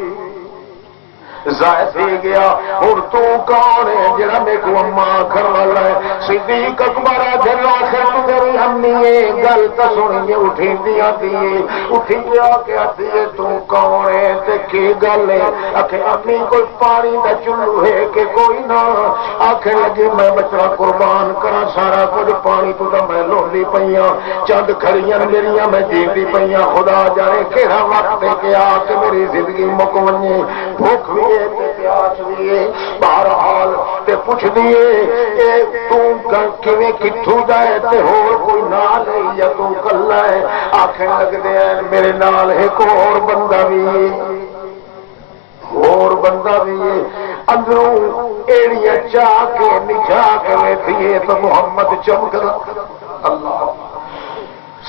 ظاہر تھی گیا اور تو کون ہے جڑا میں کو اماں کر والا ہے صدیق اکبر آخر آخر تو میری امی ہے گل تو سنیے اٹھی دیا دیئے اٹھی گیا کہ آدھیے تو کون ہے تے کی گل ہے آخر امی کوئی پانی دا چلو ہے کہ کوئی نہ آخر لگے میں بچہ قربان کرا سارا کچھ پانی تو دا میں لوندی پئیاں چند کھڑیاں میریاں میں دیتی پئیاں خدا جانے کہا وقت ہے کہ آ کے میری زندگی مکمنی بھوک بھی پیاس دیے بہرحال تے پوچھ دیے کہ تمہیں کتھوں جائے تے ہور کوئی نال ہے یا تو کلا ہے آخر لگ دے میرے نال ایک اور بندہ بھی اور بندہ بھی اندروں ایڑیاں چاہ کے نچا کے لیتی تو محمد چمک اللہ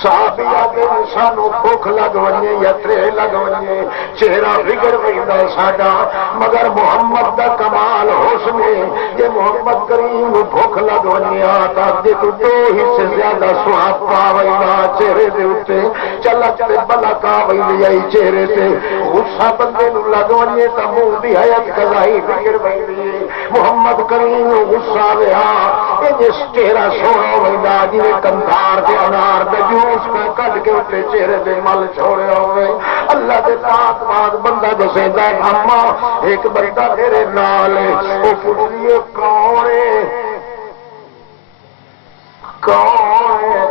صحابی آگے سانو بھوک لگ ونجے یا ترے لگ ونجے چہرہ بگڑ ویندا ساڈا مگر محمد دا کمال حسن یہ محمد کریم بھوک لگ ونجے آتا دے تو دو ہی سے زیادہ سواب پا ویندا چہرے دے اتے چلا چلے بلا کا ویندی آئی چہرے تے غصہ بندے نو لگ ونجے تا منہ دی حیات قضائی بگڑ ویندی محمد کریم غصہ ویا جس چہرہ سونا ویندا جی کندھار دے انار دے اس کو کٹ کے اٹھے چہرے دے مل چھوڑے ہوئے اللہ دے تاک بعد بندہ دسیندا ہے اماں ایک بندہ میرے نال ہے او پوچھئے کون ہے کون ہے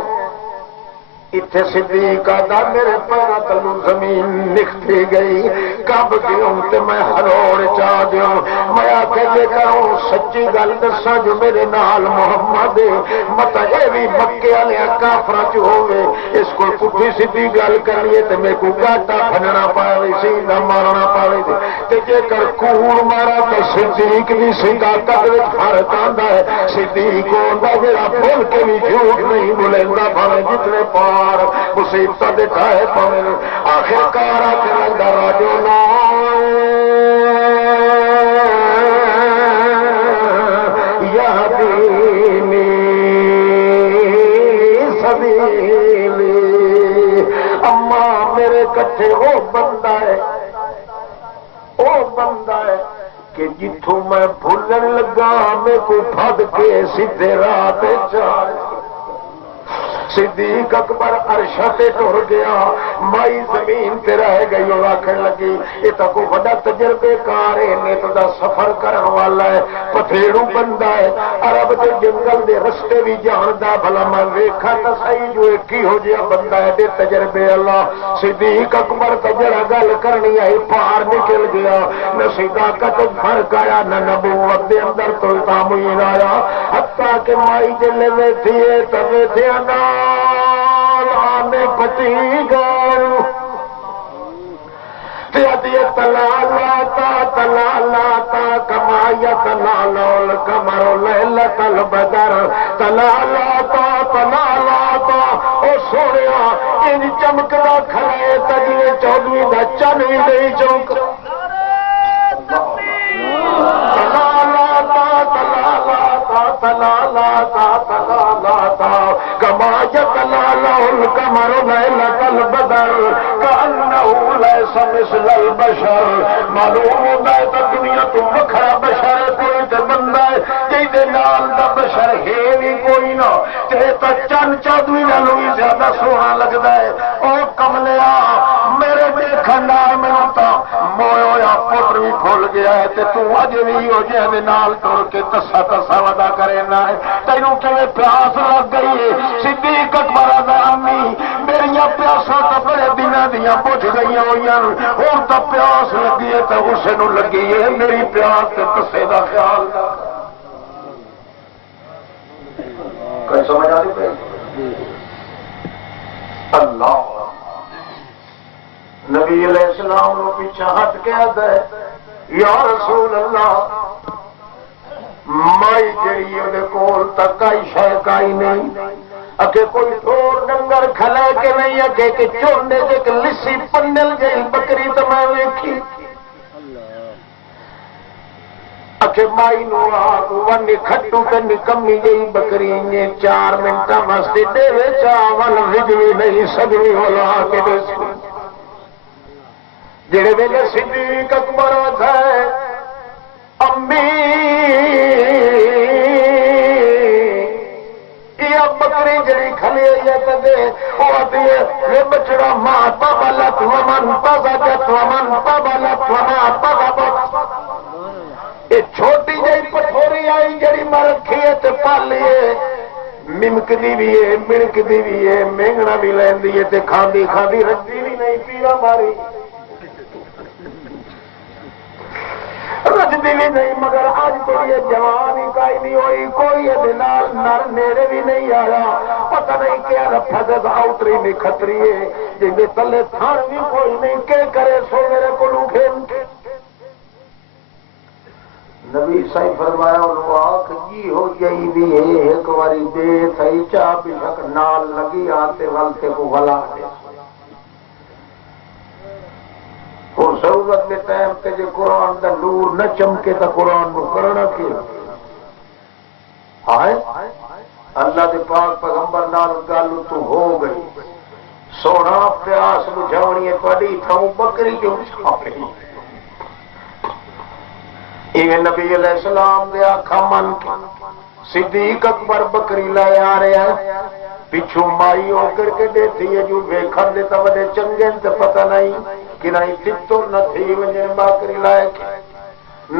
اتھے صدیق آدھا میرے پیرا تلو زمین نکھتی گئی کب گیوں تے میں ہروڑ چاہ دیوں میں آکے دے کروں سچی گل دسا جو میرے نال محمد مطا اے بھی مکے والے کافراں چ ہوے اس کو پٹھی سیدھی گل کرنی تے میں کو گاٹا پھننا پاوے سینہ مارنا پاوے تے جے کر کوڑ مارا تے صدیق دی صداقت وچ فرق آندا ہے صدیق ہوندا جڑا بول کے بھی جھوٹ نہیں بولیندا بھاوے جتنے پار مصیبت دیکھا ہے پاوے آخر کار کے لگا راجو نا یادینی سبیلی اما میرے کٹھے وہ بندہ ہے کہ جتوں میں بھولن لگا میں کو پھد کے سیدھے راہ چار صدیق اکبر عرشہ تے ٹر گیا مائی زمین تے رہ گئی اور آخر لگی یہ تو کوئی بڑا تجربے کار ہے نیت دا سفر کرن والا ہے پتھیڑو بندہ ہے عرب دے جنگل دے رستے بھی جاندا بھلا میں ویکھا تے صحیح جو ایک ہی ہو جیا بندہ ہے دے تجربے اللہ صدیق اکبر تے جڑا گل کرنی آئی پار نکل گیا نہ صداقت فرق آیا نہ نبوت دے اندر تو تعمیر آیا حتیٰ کہ مائی جلے بیٹھی ہے تے بیٹھے آنے پتی گئے آتی ہے تلالاتا کما یتلالا القمر لیلۃ البدر تلالاتا او سونیا ان چمکدا کھڑے تجوی 14 دا چن بھی نہیں چمک تلالاتا کما یتلالا القمر لیلۃ البدر کأنہ لیس مثل البشر معلوم ہوتا ہے تو دنیا تو وکھرا بشر کوئی تے بندہ ہے جہدے نال دا بشر ہے بھی کوئی نہ تے تو چند 14 نالوں بھی زیادہ سونا لگتا ہے او کملیا میرے دیکھن نال مینوں تا مویا پتر بھی کھل گیا ہے تے تو اج بھی ہو جے نال ٹر کے تسا ودا کرنا ہے تینوں کیویں پیاس لگ گئی ہے صدیق اکبر دا امی میریاں پیاساں تو بڑے دنوں دیاں بجھ گئی ہوئی ہوں تو پیاس لگی ہے تو اسے نو لگی ہے میری پیاس تے تسے دا خیال کوئی سمجھ آ رہی ہے اللہ نبی علیہ السلام نو پیچھے ہٹ کے آتا ہے یا رسول اللہ مائی جڑی ہے کول تک کئی شے کائی نہیں اکے کوئی ٹور ڈنگر کھلے کے نہیں اکے کہ چونے کے لسی پنل گئی بکری تو میں ویکھی اکے مائی نو آگ ونی کھٹو تے نکمی گئی بکری نے 4 منٹا مستی دے وے چاول وجوی نہیں سجوی ہولا کے دے جڑے ویلے صدیق اکبر ہے امی بکری جڑی کھلی ہوئی ہے کدے وہ آتی ہے یہ بچڑا ماں پاپا لت ومن پاپا جت ومن پاپا لت ومن پاپا یہ چھوٹی جی پٹھوری آئی جڑی میں رکھی ہے تے پالی ہے ممکدی بھی ہے منکدی بھی ہے مینگنا بھی لیندی ہے تے کھاندی کھاندی رجی بھی نہیں پیڑا ماری رجدی بھی نہیں مگر آج تو یہ جوان ہی کائی نہیں ہوئی کوئی نال نر میرے بھی نہیں آیا پتہ نہیں کیا رفت آؤتری نہیں کھتری ہے جن کے تلے تھان بھی کوئی نہیں کہ کرے سو میرے کو کھیل نبی صحیح فرمایا آنکھ جی ہو جائی بھی ہے ایک واری دے تھئی چاہ بھی شک نال لگی آتے والتے کو ولا دے اور ضرورت کے ٹائم تے جو قرآن دا نور نہ چمکے تو قرآن نو کرنا کی آئے اللہ دے پاک پیغمبر نال گل تو ہو گئی سونا پیاس بجھاونی ہے تہاڈی تھاؤں بکری کیوں چھاپی یہ نبی علیہ السلام دے آکھا من صدیق اکبر بکری لائے آ رہے ہیں پچھو مائی ہو کر کے دیتی ہے جو ویکھن دے تو بڑے چنگے تے پتہ نہیں کہ نہیں تتر نہ تھی ونجن بکری لائے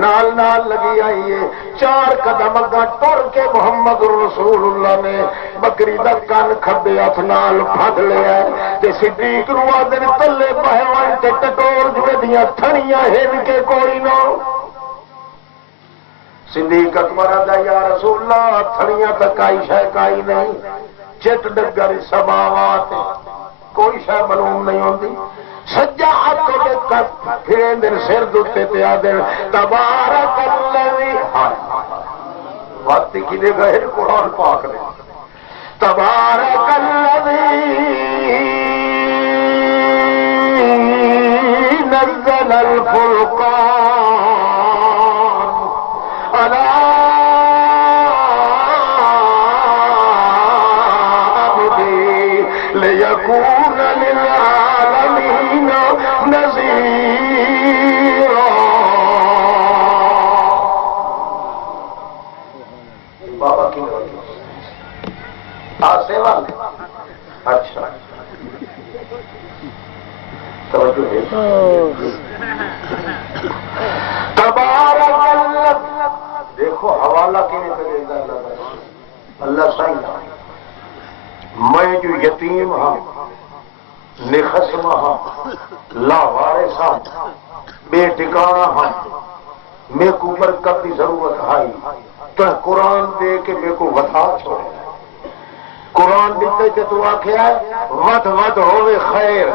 نال نال لگی آئی ہے 4 قدم اگا ٹر کے محمد رسول اللہ نے بکری دا کان کھبے ہاتھ نال پھڑ لیا تے صدیق نو آدن تلے بہوان تے ٹٹور جوڑے دیاں تھڑیاں ہن کے کوئی نہ صدیق اکبر آدھا یا رسول اللہ تھڑیاں تک آئی شے کائی نہیں چٹ ڈگر سماوات کوئی شے معلوم نہیں ہوتی سجا ہاتھ دے کر پھرے دن سر دوتے تے آدھر تبارک الذی واتی کی دے گئے قرآن پاک نے تبارک الذی نزل الفرقان على ليكون للعالمين نذيرا بابا کی آسے والے اچھا توجہ ہے تبارک اللہ دیکھو حوالہ کینے کرے گا اللہ صحیح میں جو یتیم ہاں نخسم ہاں لاوارث ہاں بے ٹھکانہ ہاں میں کو برکت کی ضرورت آئی تو قرآن دے کے میں کو وطا چھوڑے قرآن دیتے کہ تو آکھیا ہے ود ود ہوئے خیر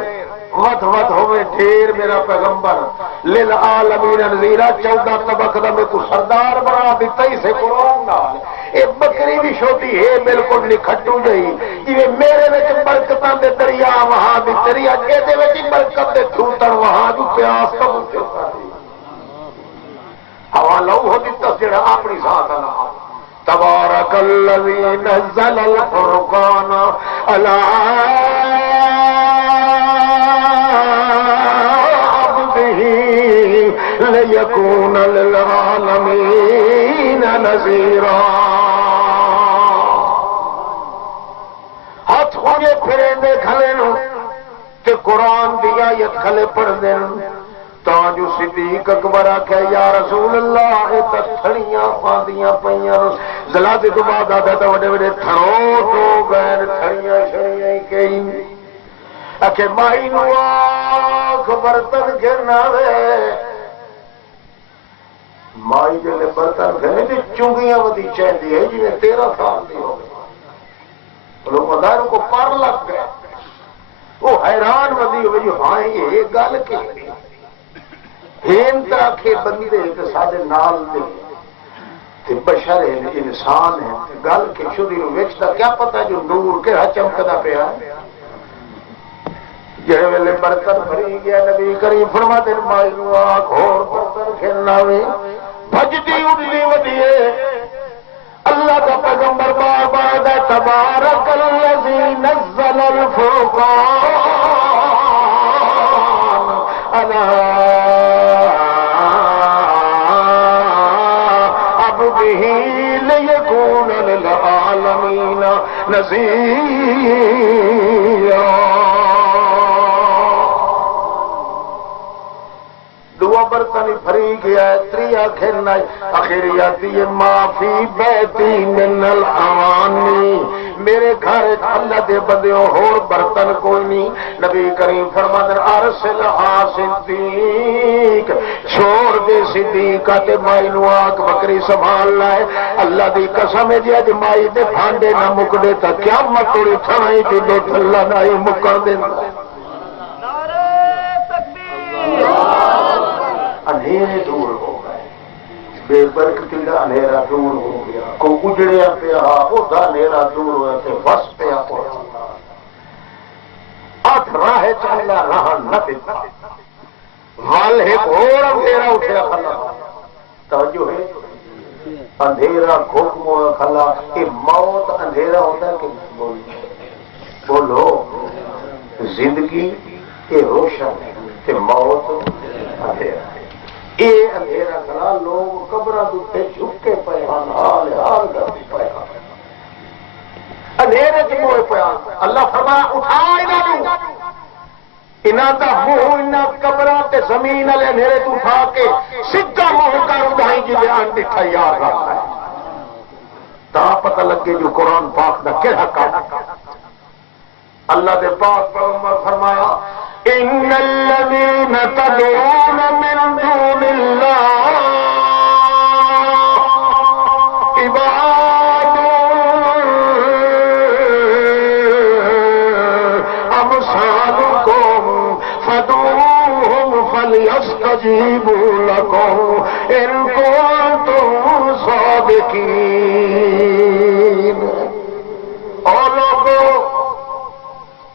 وت وت ہوئے ڈھیر میرا پیغمبر للعالمین نذیرہ 14 طبق دا میں کو سردار بنا دیتا ہی سے قرآن نال اے بکری بھی چھوٹی ہے بالکل نکھٹو جئی جویں میرے وچ برکتاں دے دریا وہاں دی دریا اے دے وچ برکت دے چھوٹن وہاں دی پیاس تو ہوا لو ہو دیتا جڑا اپنی ذات نال تبارک الذی نزل الفرقان علی لِيَكُونَ لِلْعَالَمِينَ نَذِيرًا ہاتھ ہوئے پھرے دے کھلے نو تے قرآن دی آیت کھلے پڑھ دین تا جو صدیق اکبر آکھے یا رسول اللہ اے تا تھڑیاں پاندیاں پئیاں زلازے تو بعد آدھا تا وڈے وڈے تھڑوں تو گئے تھڑیاں شڑیاں کئی آکھے مائی نو آکھ برتن گرنا وے مائی جلے برتن گھنے دی چونگیاں ودی چاہتی ہے جنہیں 13 سال دی ہو گئی لوگ مداروں کو پر لگ گئے وہ حیران ودی ہوئی جو ہاں یہ گل کی ہین طرح کے بندے کہ سادے نال دے تے بشر ہے انسان ہے گل کے شدی رو ویچتا کیا پتا جو نور کے چمکدا پیا ہے جڑے ویلے برتن بھری گیا نبی کریم فرماتے ہیں مائی نو آکھ ہور برتن کھلنا وے بھجدی اڈلی ودیے اللہ کا پیغمبر بار بار دے تبارک الذی نزل الفرقان علی عبده لیکون للعالمین نذیرا برتن بھری گیا ہے تریا کھیلنا آخری آتی ہے معافی بیتی من العوانی میرے گھر اللہ دے بندیوں ہور برتن کوئی نہیں نبی کریم فرماتے ہیں ارسل صدیق چھوڑ دے صدیق تے مائی نو آکھ بکری سنبھال لائے اللہ دی قسم ہے جی اج مائی دے بھانڈے نہ مک دے تا قیامت توڑی تھائی تے دو اللہ نہ ہی مکن دے اندھیرے دور ہو گئے بے برکتی کا اندھیرا دور ہو گیا کو اجڑیا پیا وہ اندھیرا دور ہوا تے بس پیا ہاتھ راہ چلا راہ نہ دیتا حال ایک اور اندھیرا اٹھیا کھلا توجہ ہے اندھیرا حکم ہوا کھلا کہ موت اندھیرا ہوتا ہے کہ بولو زندگی یہ روشن ہے کہ موت اندھیرا یہ اندھیرا کلا لوگ قبراں دے جھک کے پے حال حال کرتے پے اندھیرے چ موئے پیا اللہ فرمایا اٹھا انہاں دا منہ انہاں قبراں تے زمین والے اندھیرے تو اٹھا کے سیدھا منہ کر اٹھائی جی بیان دکھا یاد رکھا ہے تا پتہ لگے جو قرآن پاک دا کیڑا کام اللہ دے پاک پیغمبر فرمایا ان الذين تدعون من دون الله عباد امثالكم فادعوهم فليستجيبوا لكم ان كنتم صادقين اور لوگوں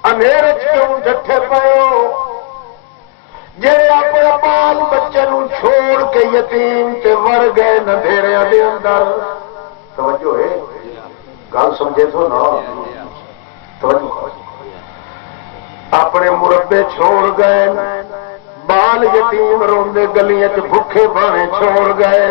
اندھیرے کیوں ڈٹھے پے جی اپنے بال بچے چھوڑ کے یتیم تے ور گئے اندھیرے دے اندر توجہ ہے گل سمجھے تو نا توجہ اپنے مربے چھوڑ گئے بال یتیم روندے گلیاں چ بھوکے بانے چھوڑ گئے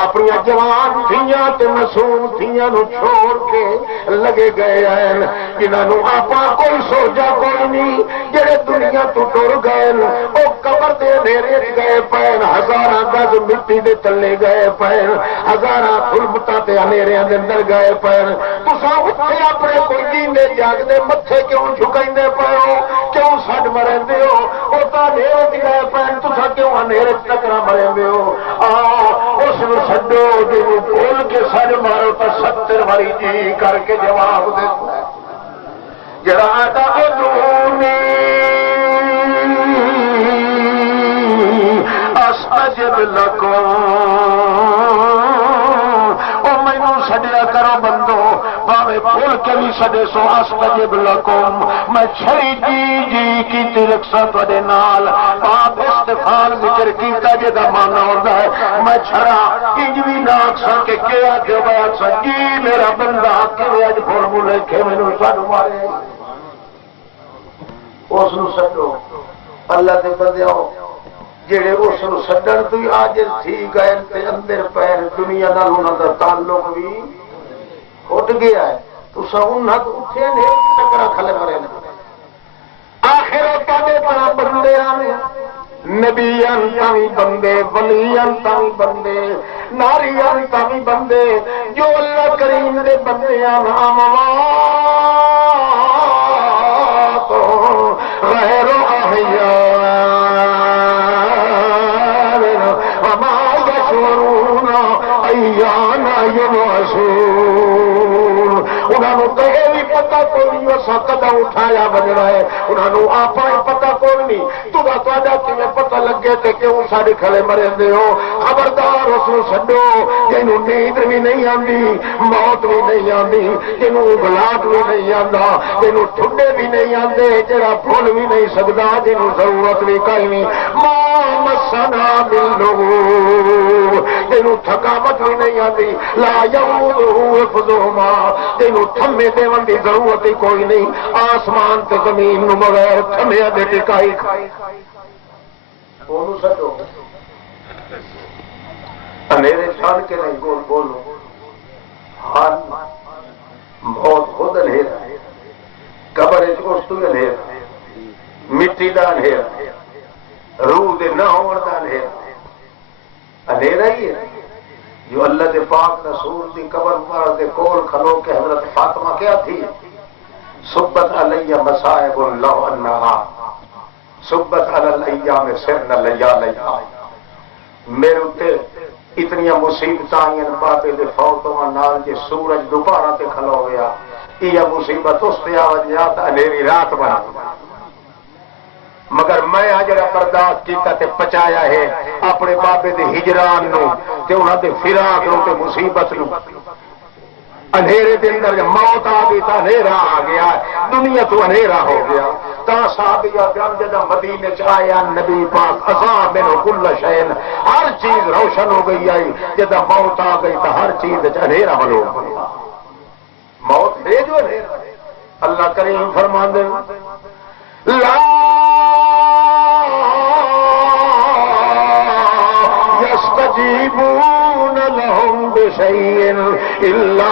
اپنی جوان دھیاں تے معصوم دھیاں نو چھوڑ کے لگے گئے ہیں جنہاں آپ کوئی سوچا کوئی نہیں جڑے دنیا تو ٹر گئے وہ قبر دے اندھیرے گئے پین ہزاراں گز مٹی دے تلے گئے پین ہزاراں ظلمتاں تے اندھیریاں دے اندر گئے پین تساں اٹھے اپنے کوئی جیندے جاگدے متھے کیوں جھکائندے پئے ہو کیوں سڈ مرندے ہو او تاں اندھیرے وچ گئے پین تساں کیوں اندھیرے وچ ٹکرا مرندے ہو اس چھڈو جی بول کے سڈ مارو تو 70 والی جی کر کے جواب دے جڑا ادعونی لکم او مینوں سڈیا کرو بندو پاوے بھول کے بھی سڈے سو استجب لکم میں چھڑی جی جی کی رکھسا تھوڑے نال آپ استفال ذکر کیتا جدا مانا ہوتا ہے میں چھڑا انج بھی نہ آکسا کہ کیا کہ میں آکسا جی میرا بندہ کہ اج بھول بھولے کہ مینوں سانو مارے اس نو سڈو اللہ دے بندے جڑے اس نو سڈن تو ہی عاجز تھی گئے تے اندر پیر دنیا نال انہاں دا تعلق بھی اٹھ گیا ہے تو انہاں تو اٹھے نے ٹکرا کھلے مرے آخرت دے طرح بندے آنے نبیاں تاوی بندے ولیاں تاوی بندے ناریاں تاوی بندے جو اللہ کریم دے بندے تو غیر احیاء وما یشعرون ایان یبعثون انہوں نے کہے بھی پتا کوئی نہیں اسا کدا اٹھایا بجنا ہے انہوں نے آپ پتا کوئی نہیں تو تمہیں پتا لگے تے کیوں سارے کھلے مرے ہو خبردار اس کو چڈو جنوں نیند بھی نہیں آتی موت بھی نہیں آتی جنوں بلاٹ بھی نہیں آتا جنوں ٹھنڈے بھی نہیں آتے جڑا بھول بھی نہیں سکتا جنوں ضرورت بھی کوئی نہیں ماں مسنا ملو جنوں تھکاوٹ بھی نہیں آتی لا یعودہما تینوں تھمے دیون دی ضرورت ہی کوئی نہیں آسمان تے زمین نو بغیر تھمے دے ٹکائی بولو سکو اندھیرے چھان کے نہیں گول بولو حال بہت خود اندھیرا قبر اس تو اندھیرا مٹی دا اندھیرا روح دے نہ ہون دا اندھیرا اندھیرا ہی ہے جو اللہ دے پاک رسول دی قبر پر دے کول کھلو کے حضرت فاطمہ کیا تھی صبت علیہ مصائب اللہ انہا صبت علی الایام سرن لیالیا میرے اتے اتنی مصیبت آئیں بابے دے فوتوں نال جے سورج دوبارہ تے کھلو گیا یہ مصیبت اس تے آوجات انھیری رات بنا مگر میں جڑا برداشت کیتا تے پچایا ہے اپنے بابے دے ہجران نو تے انہاں دے فراق نو تے مصیبت نو اندھیرے دے اندر جب موت آ گئی تو اندھیرا آ گیا دنیا تو اندھیرا ہو گیا تا صحابیہ جان جدا مدینے چ آیا نبی پاک عذاب من کل شین ہر چیز روشن ہو گئی آئی جدا موت آ گئی تو ہر چیز اندھیرا ہو گیا موت ہے جو اندھیرا اللہ کریم فرماندے لا يستجيبون لهم بشيء إلا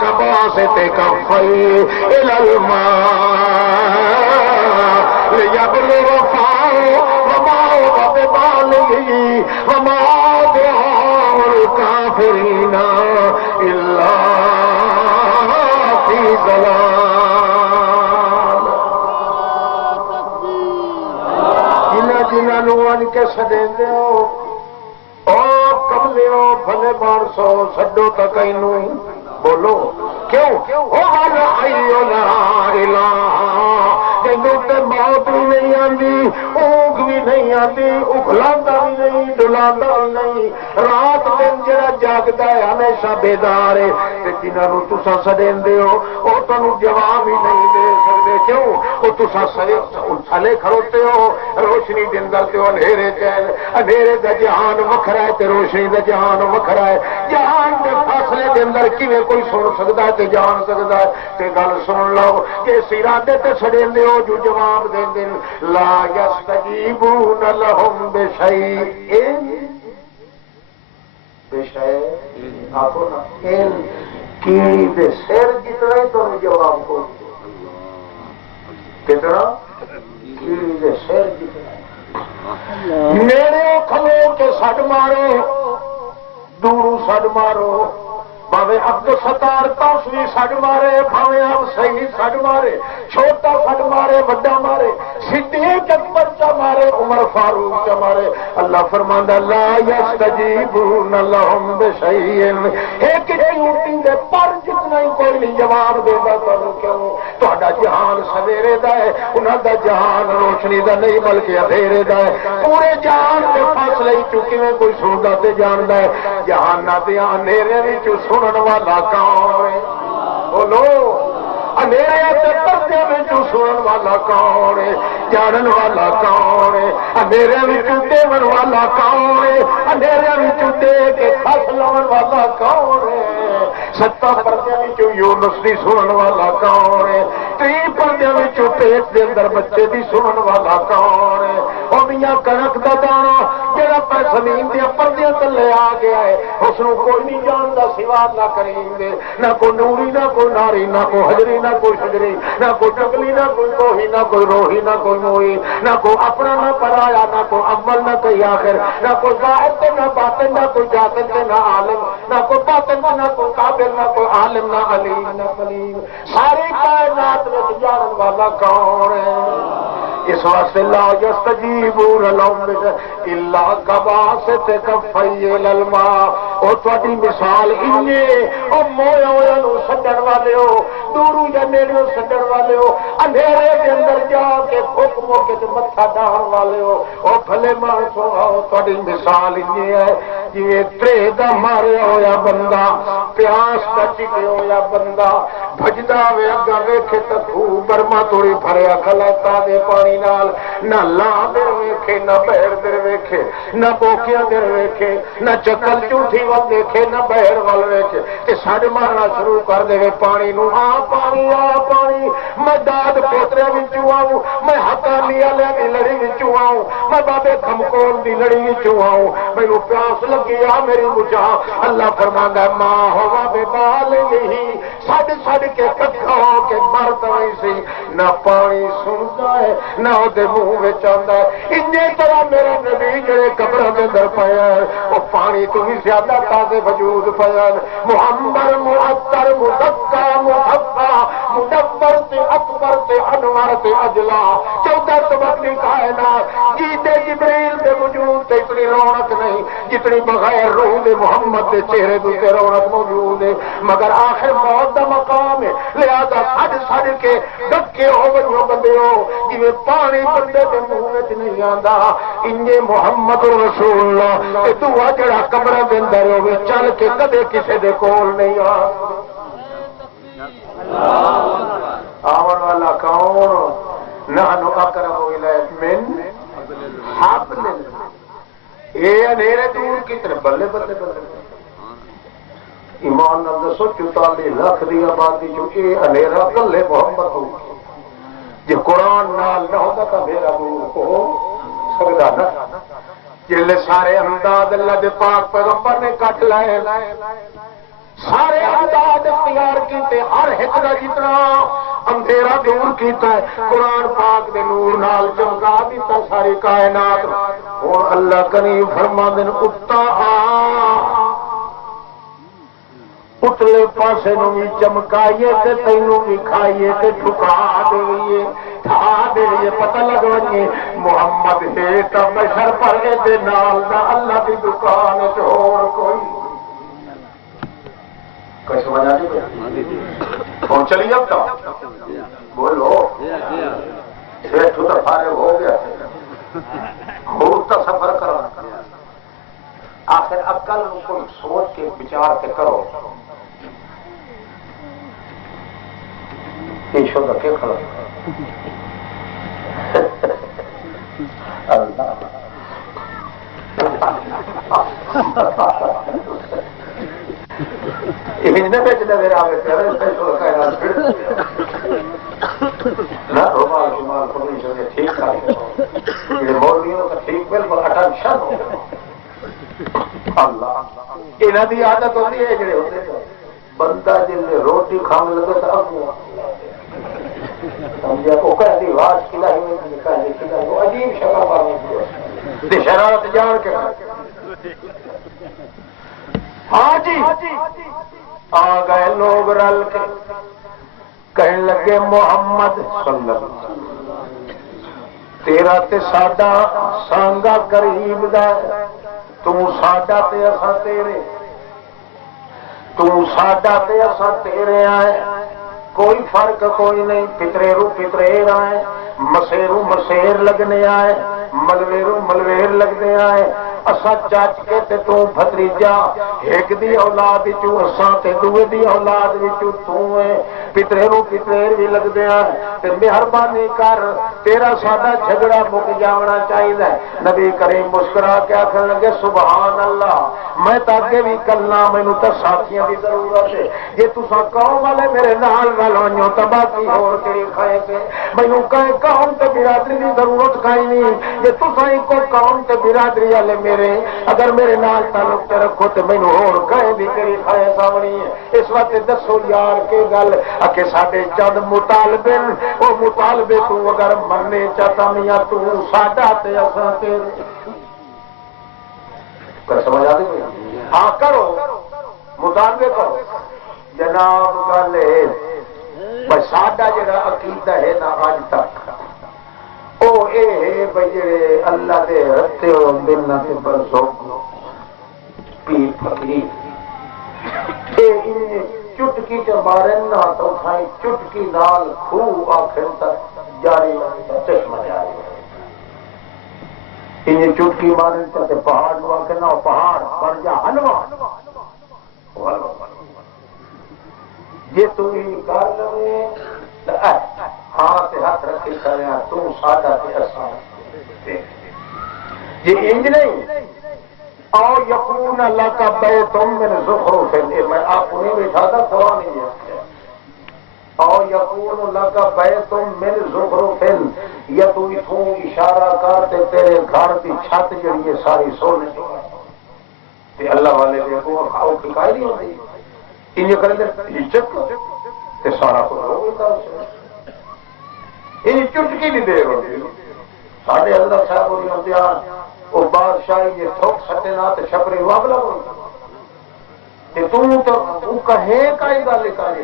كباسط كفيه إلى الماء ليبلغ فاه وما هو ببالغه وما دعاء الكافرين إلا في ضلال جنہوں کے سدے کملے بھلے بارسو سڈو تک بولو کیوں موت بھی نہیں آتی اونگ بھی نہیں آتی اکھلا بھی نہیں ڈلا بھی نہیں رات دن جڑا جاگتا ہے ہمیشہ بیدار ہے جنہوں تسا سدے ہو وہ تمہیں جواب ہی نہیں دے سکتے کیوں وہ تسا تھلے کھڑوتے ہو روشنی دن کرتے ہو اندھیرے چین اندھیرے کا جہان وکھرا ہے تے روشنی کا جہان وکھرا ہے جہان کے فاصلے کے اندر کیویں کوئی سن سکتا ہے تے جان سکتا ہے تے گل سن لو کہ ارادے تے سڑے ہو جو جواب دے دن لا یستجیبون لہم بشیء بشیء آخو نا کی دے سر جتنا ہی تمہیں جواب کو کتنا کی دے سر جتنا میرے کھلو کے سڈ مارو دوروں سڈ مارو بھاوے عبد الستار تاسوی سڈ مارے بھاوے آپ صحیح سڈ مارے چھوٹا سڈ مارے بڑا مارے صدیق اکبر چا مارے عمر فاروق چا مارے اللہ فرماندا لا یستجیبون لہم بشیء ایک چیونٹی دے پر جتنا ہی کوئی نہیں جواب دیتا تمہیں کیوں تہاڈا جہان سویرے دا ہے انہاں دا جہان روشنی دا نہیں بلکہ اندھیرے دا ہے پورے جہان دے فاصلے چکی میں کوئی سندا تے جاندا ہے جہان دے اندھیرے وچ سنن والا کون ہے بولو اندھیرے تے پردے وچ سنن والا کون ہے جانن والا کون ہے اندھیرے وچ دیون والا کون ہے اندھیرے وچ دیکھ کے کھس لاون والا کون ہے ستا پردے وچ یونس دی سنن والا کون ہے 30 پردے وچ پیٹ دے اندر بچے دی سنن والا کون ہے او میاں کنک دا دانا جڑا پر زمین دے پردے تلے آ گیا ہے اس نو کوئی نہیں جاندا سوا اللہ کریم دے نہ کوئی نوری نہ کوئی ناری نہ کوئی حجری نہ کوئی شجری نہ کوئی ٹکلی نہ کوئی کوہی نہ کوئی روحی نہ کوئی موئی نہ کوئی اپنا نہ پرایا نہ کوئی عمل نہ کوئی آخر نہ کوئی ظاہر تے نہ باطن نہ کوئی جاہل تے نہ عالم نہ کوئی باطن تے نہ کوئی قابل نہ کوئی عالم نہ علیم نہ کلیم ساری کائنات میں جانن والا کون ہے اس واسطے لا یستجیبون لهم الا کباسط کفی الالماء او تہاڈی مثال انجے او مویا ہویا نو سڈن والے ہو دوروں یا نیڑوں سڈن والے ہو اندھیرے دے اندر جا کے پھک موکے تے متھا ڈاہن والے ہو او بھلے مانسو آؤ تہاڈی مثال انجے ہے جی ترے دا ماریا ہویا بندہ پیاس دا چکے ہویا بندہ بھجدا وے اگا ویکھے تے خوہ برما توڑی بھریا کھلاتا دے پانی نال نہ لا در ویکھے نہ بہر در ویکھے نہ بوکیاں در ویکھے نہ چکل جھوٹھی ول دیکھے نہ بہر ول ویکھے تے سڈ مارنا شروع کر دے پانی نو آ پانی میں داد پوترے وچوں آؤں میں حقانی والے دی لڑی وچوں آؤں میں بابے کھمکول دی لڑی وچوں آؤں مینوں پیاس لگی آ میری بجھا اللہ فرماندا ہے ماں ہوا بے بال نہیں سڈ کے کٹھا ہو کے مرتا نہیں سی نہ پانی سنتا ہے نہ وہ منہ میں آتا ہے انجے طرح میرا نبی جڑے قبر کے اندر پایا ہے وہ پانی تو بھی زیادہ تازے وجود پایا محمد معطر مزکا محبا مدبر سے اکبر سے انور سے اجلا 14 طبقی کائنات جیتے جبریل کے وجود سے اتنی رونق نہیں جتنی بغیر روح دے محمد کے چہرے دوسرے رونق موجود ہے مگر آخر موت کا مقام ہے لہذا سڑ کے ڈکے ہو گئی بندے ہو جی پانی بندے کے منہ میں نہیں آتا انجے محمد رسول اللہ دعا جڑا کمرے کے اندر ہوگی چل کے کدے کسی دے کول نہیں آن والا کون نحن اقرب الیک من حبل اے اندھیرے دور کی طرف بلے بلے بلے ایمان نال دسو 44 لاکھ دی آبادی جو اے اندھیرا کلے محمد ہو جے قرآن نال نہ ہوتا تو میرا دور ہو سکتا نا جلے سارے امداد اللہ دے پاک پیغمبر نے کٹ لائے سارے امداد اختیار کیتے ہر ایک دا جتنا اندھیرا دور کیتا ہے قرآن پاک دے نور نال چمکا دیتا ساری کائنات اور اللہ کریم فرما دین اتا اتلے پاسے نو بھی چمکائیے تے تینوں بھی کھائیے تے ٹھکا دئیے تھا دئیے پتہ لگوائیے محمد ہے تا بشر پر دے نال دا اللہ دی دکان چھوڑ کوئی کیسے بنا دی کون چلی اب تک بولو شیخ تو فارغ ہو گیا خوب کا سفر کرو آخر عقل کو سوچ کے بچار کے کرو پیشو رکھے کھڑا اللہ بیچنے میرا ٹھیک مولویوں کا ٹھیک بالکل اٹینشن ہو اللہ یہاں کی عادت ہوتی ہے جڑے ہوتے بندہ جن روٹی کھانے لگے تو اگو عجیب شکل شرارت جان کے ہاں جی آ گئے لوگ رل کے کہنے لگے محمد صلی اللہ علیہ وسلم تیرا تے ساڈا سانگا قریب دا تو ساڈا تے اساں تیرے تو ساڈا تے اساں تیرے آئے، کوئی فرق کوئی نہیں، پترے رو پترے آئے، مسیرو مسیر لگنے آئے، ملویرو ملویر لگنے آئے، اساں چاچ کے تے تو بھتریجا، ایک دی اولاد وچوں اساں تے دوے دی اولاد وچوں تو ہے، پترے رو پترے بھی لگدے ہیں، تے مہربانی کر تیرا ساڈا جھگڑا مک جاونا چاہیے۔ نبی کریم مسکرا کے آکھن لگے سبحان اللہ، میں تا اگے بھی کلنا، مینوں تے ساتھیاں دی ضرورت ہے، جے تساں قوم والے میرے نال رل ونجو تے باقی ہور کیڑی کھائے تے مینوں کہے قوم تے برادری دی ضرورت کائیں نہیں، جے تساں کو قوم تے برادری والے میرے اگر میرے نال تعلق تے رکھو تے مینوں ہور کہیں بھی کیڑی کھائے سامنی ہے۔ اس وقت دسو یار کے گل کہ ساڈے چند مطالبے، او مطالبے تو اگر مرنے چاہتا میاں تو ساڈا تے اساں تیرے کر سمجھ آ گئی؟ ہاں کرو مطالبے کرو جناب، گل ہے بس ساڈا جڑا عقیدہ ہے نا اج تک او اے ہے بھئی جڑے اللہ دے رتے ہوندے نا تے برسوک پیر فقیر اے چٹکی چ مارن نہ تو تھائی چٹکی نال خوہ آخر تک جاری چشمہ جاری انہیں چٹکی مارن تے پہاڑ نو آخر نہ پہاڑ بن جا حلوہ جی تو کر لوے ہاں تے ہاتھ رکھے کرے تو ساڈا تے اساں جی انج نہیں او یقون اللہ کا بیت من زخرف، میں آپ کو نہیں بٹھا تھا قرآن ہی ہے، او یقون اللہ کا بیت من زخرف، یا تو اتوں اشارہ کرتے تیرے گھر کی چھت جڑی ہے ساری سونے تے اللہ والے دیکھو کھاؤ کھکائی نہیں ہوتی انہیں کریں گے چک تے سارا کچھ ہو گیا یہ چٹکی نہیں دے ہوتی ساڈے اللہ صاحب ہوئی امتحان وہ بادشاہی یہ تھوک سٹے نہ تو چھپری واگلا ہوئی تو کہے کا ہی گل کاری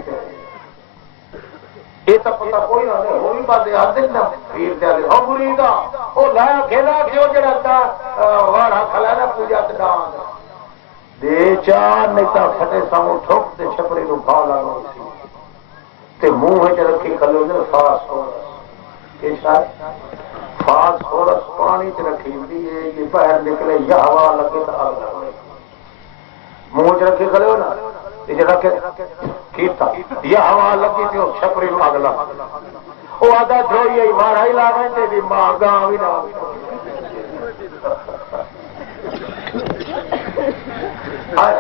یہ تو پتا کوئی نہ ہوئی بات آدھے نہ پیر دے آدھے ہو مریدا وہ لایا کھیلا کیوں جڑا تا واڑا کھلا نا پوجا تڈان دے چار نہیں تا پھٹے ساموں ٹھوک تے چھپری نو پا لاگو سی تے منہ وچ رکھی کھلو نے فاسفورس یہ شاید فاسفورس پانی چ رکھی ہوندی ہے یہ باہر نکلے یا ہوا لگے تو آگ لگے منہ چ رکھی کھلو نا یہ رکھے کیتا یا ہوا لگی تے چھپری نو آگ لگ وہ آدھا تھوڑی مارا ہی لا رہے بھی ماں گاں بھی نہ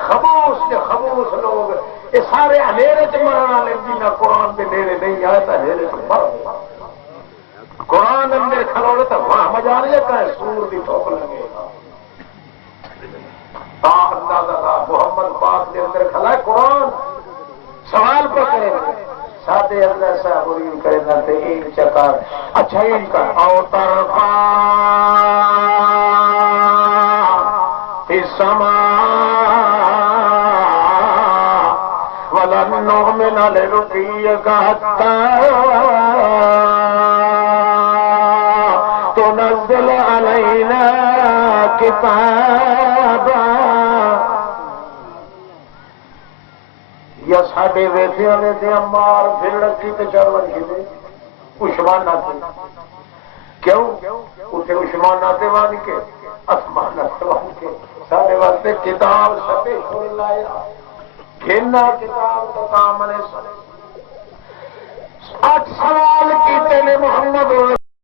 خاموش کے خاموش لوگ یہ سارے اندھیرے چ مرن والے جنہ قرآن کے نیڑے نہیں آئے تو اندھیرے چ مر قرآن اندر کھلوڑے تو وہاں مزہ نہیں کہ سور کی ٹھوک لگے محمد پاک کے اندر کھلا ہے قرآن سوال پہ کرے سادے اللہ صاحب ہوئی کرنا تے ایک چکر اچھا ہی کر او ترقا فی السماء ولن نؤمن لرقیک حتی تنزل علینا کتابا یا ساڈے ویسے ویسے مار پھر رکھی تو چڑھ لگی دے عثمانہ سے کیوں اتنے عثمانہ سے بن کے آسمانہ سے بن کے سارے واسطے کتاب چھپے چھوڑ لایا کھینا کتاب کا کام نے 8 سوال کیتے نے محمد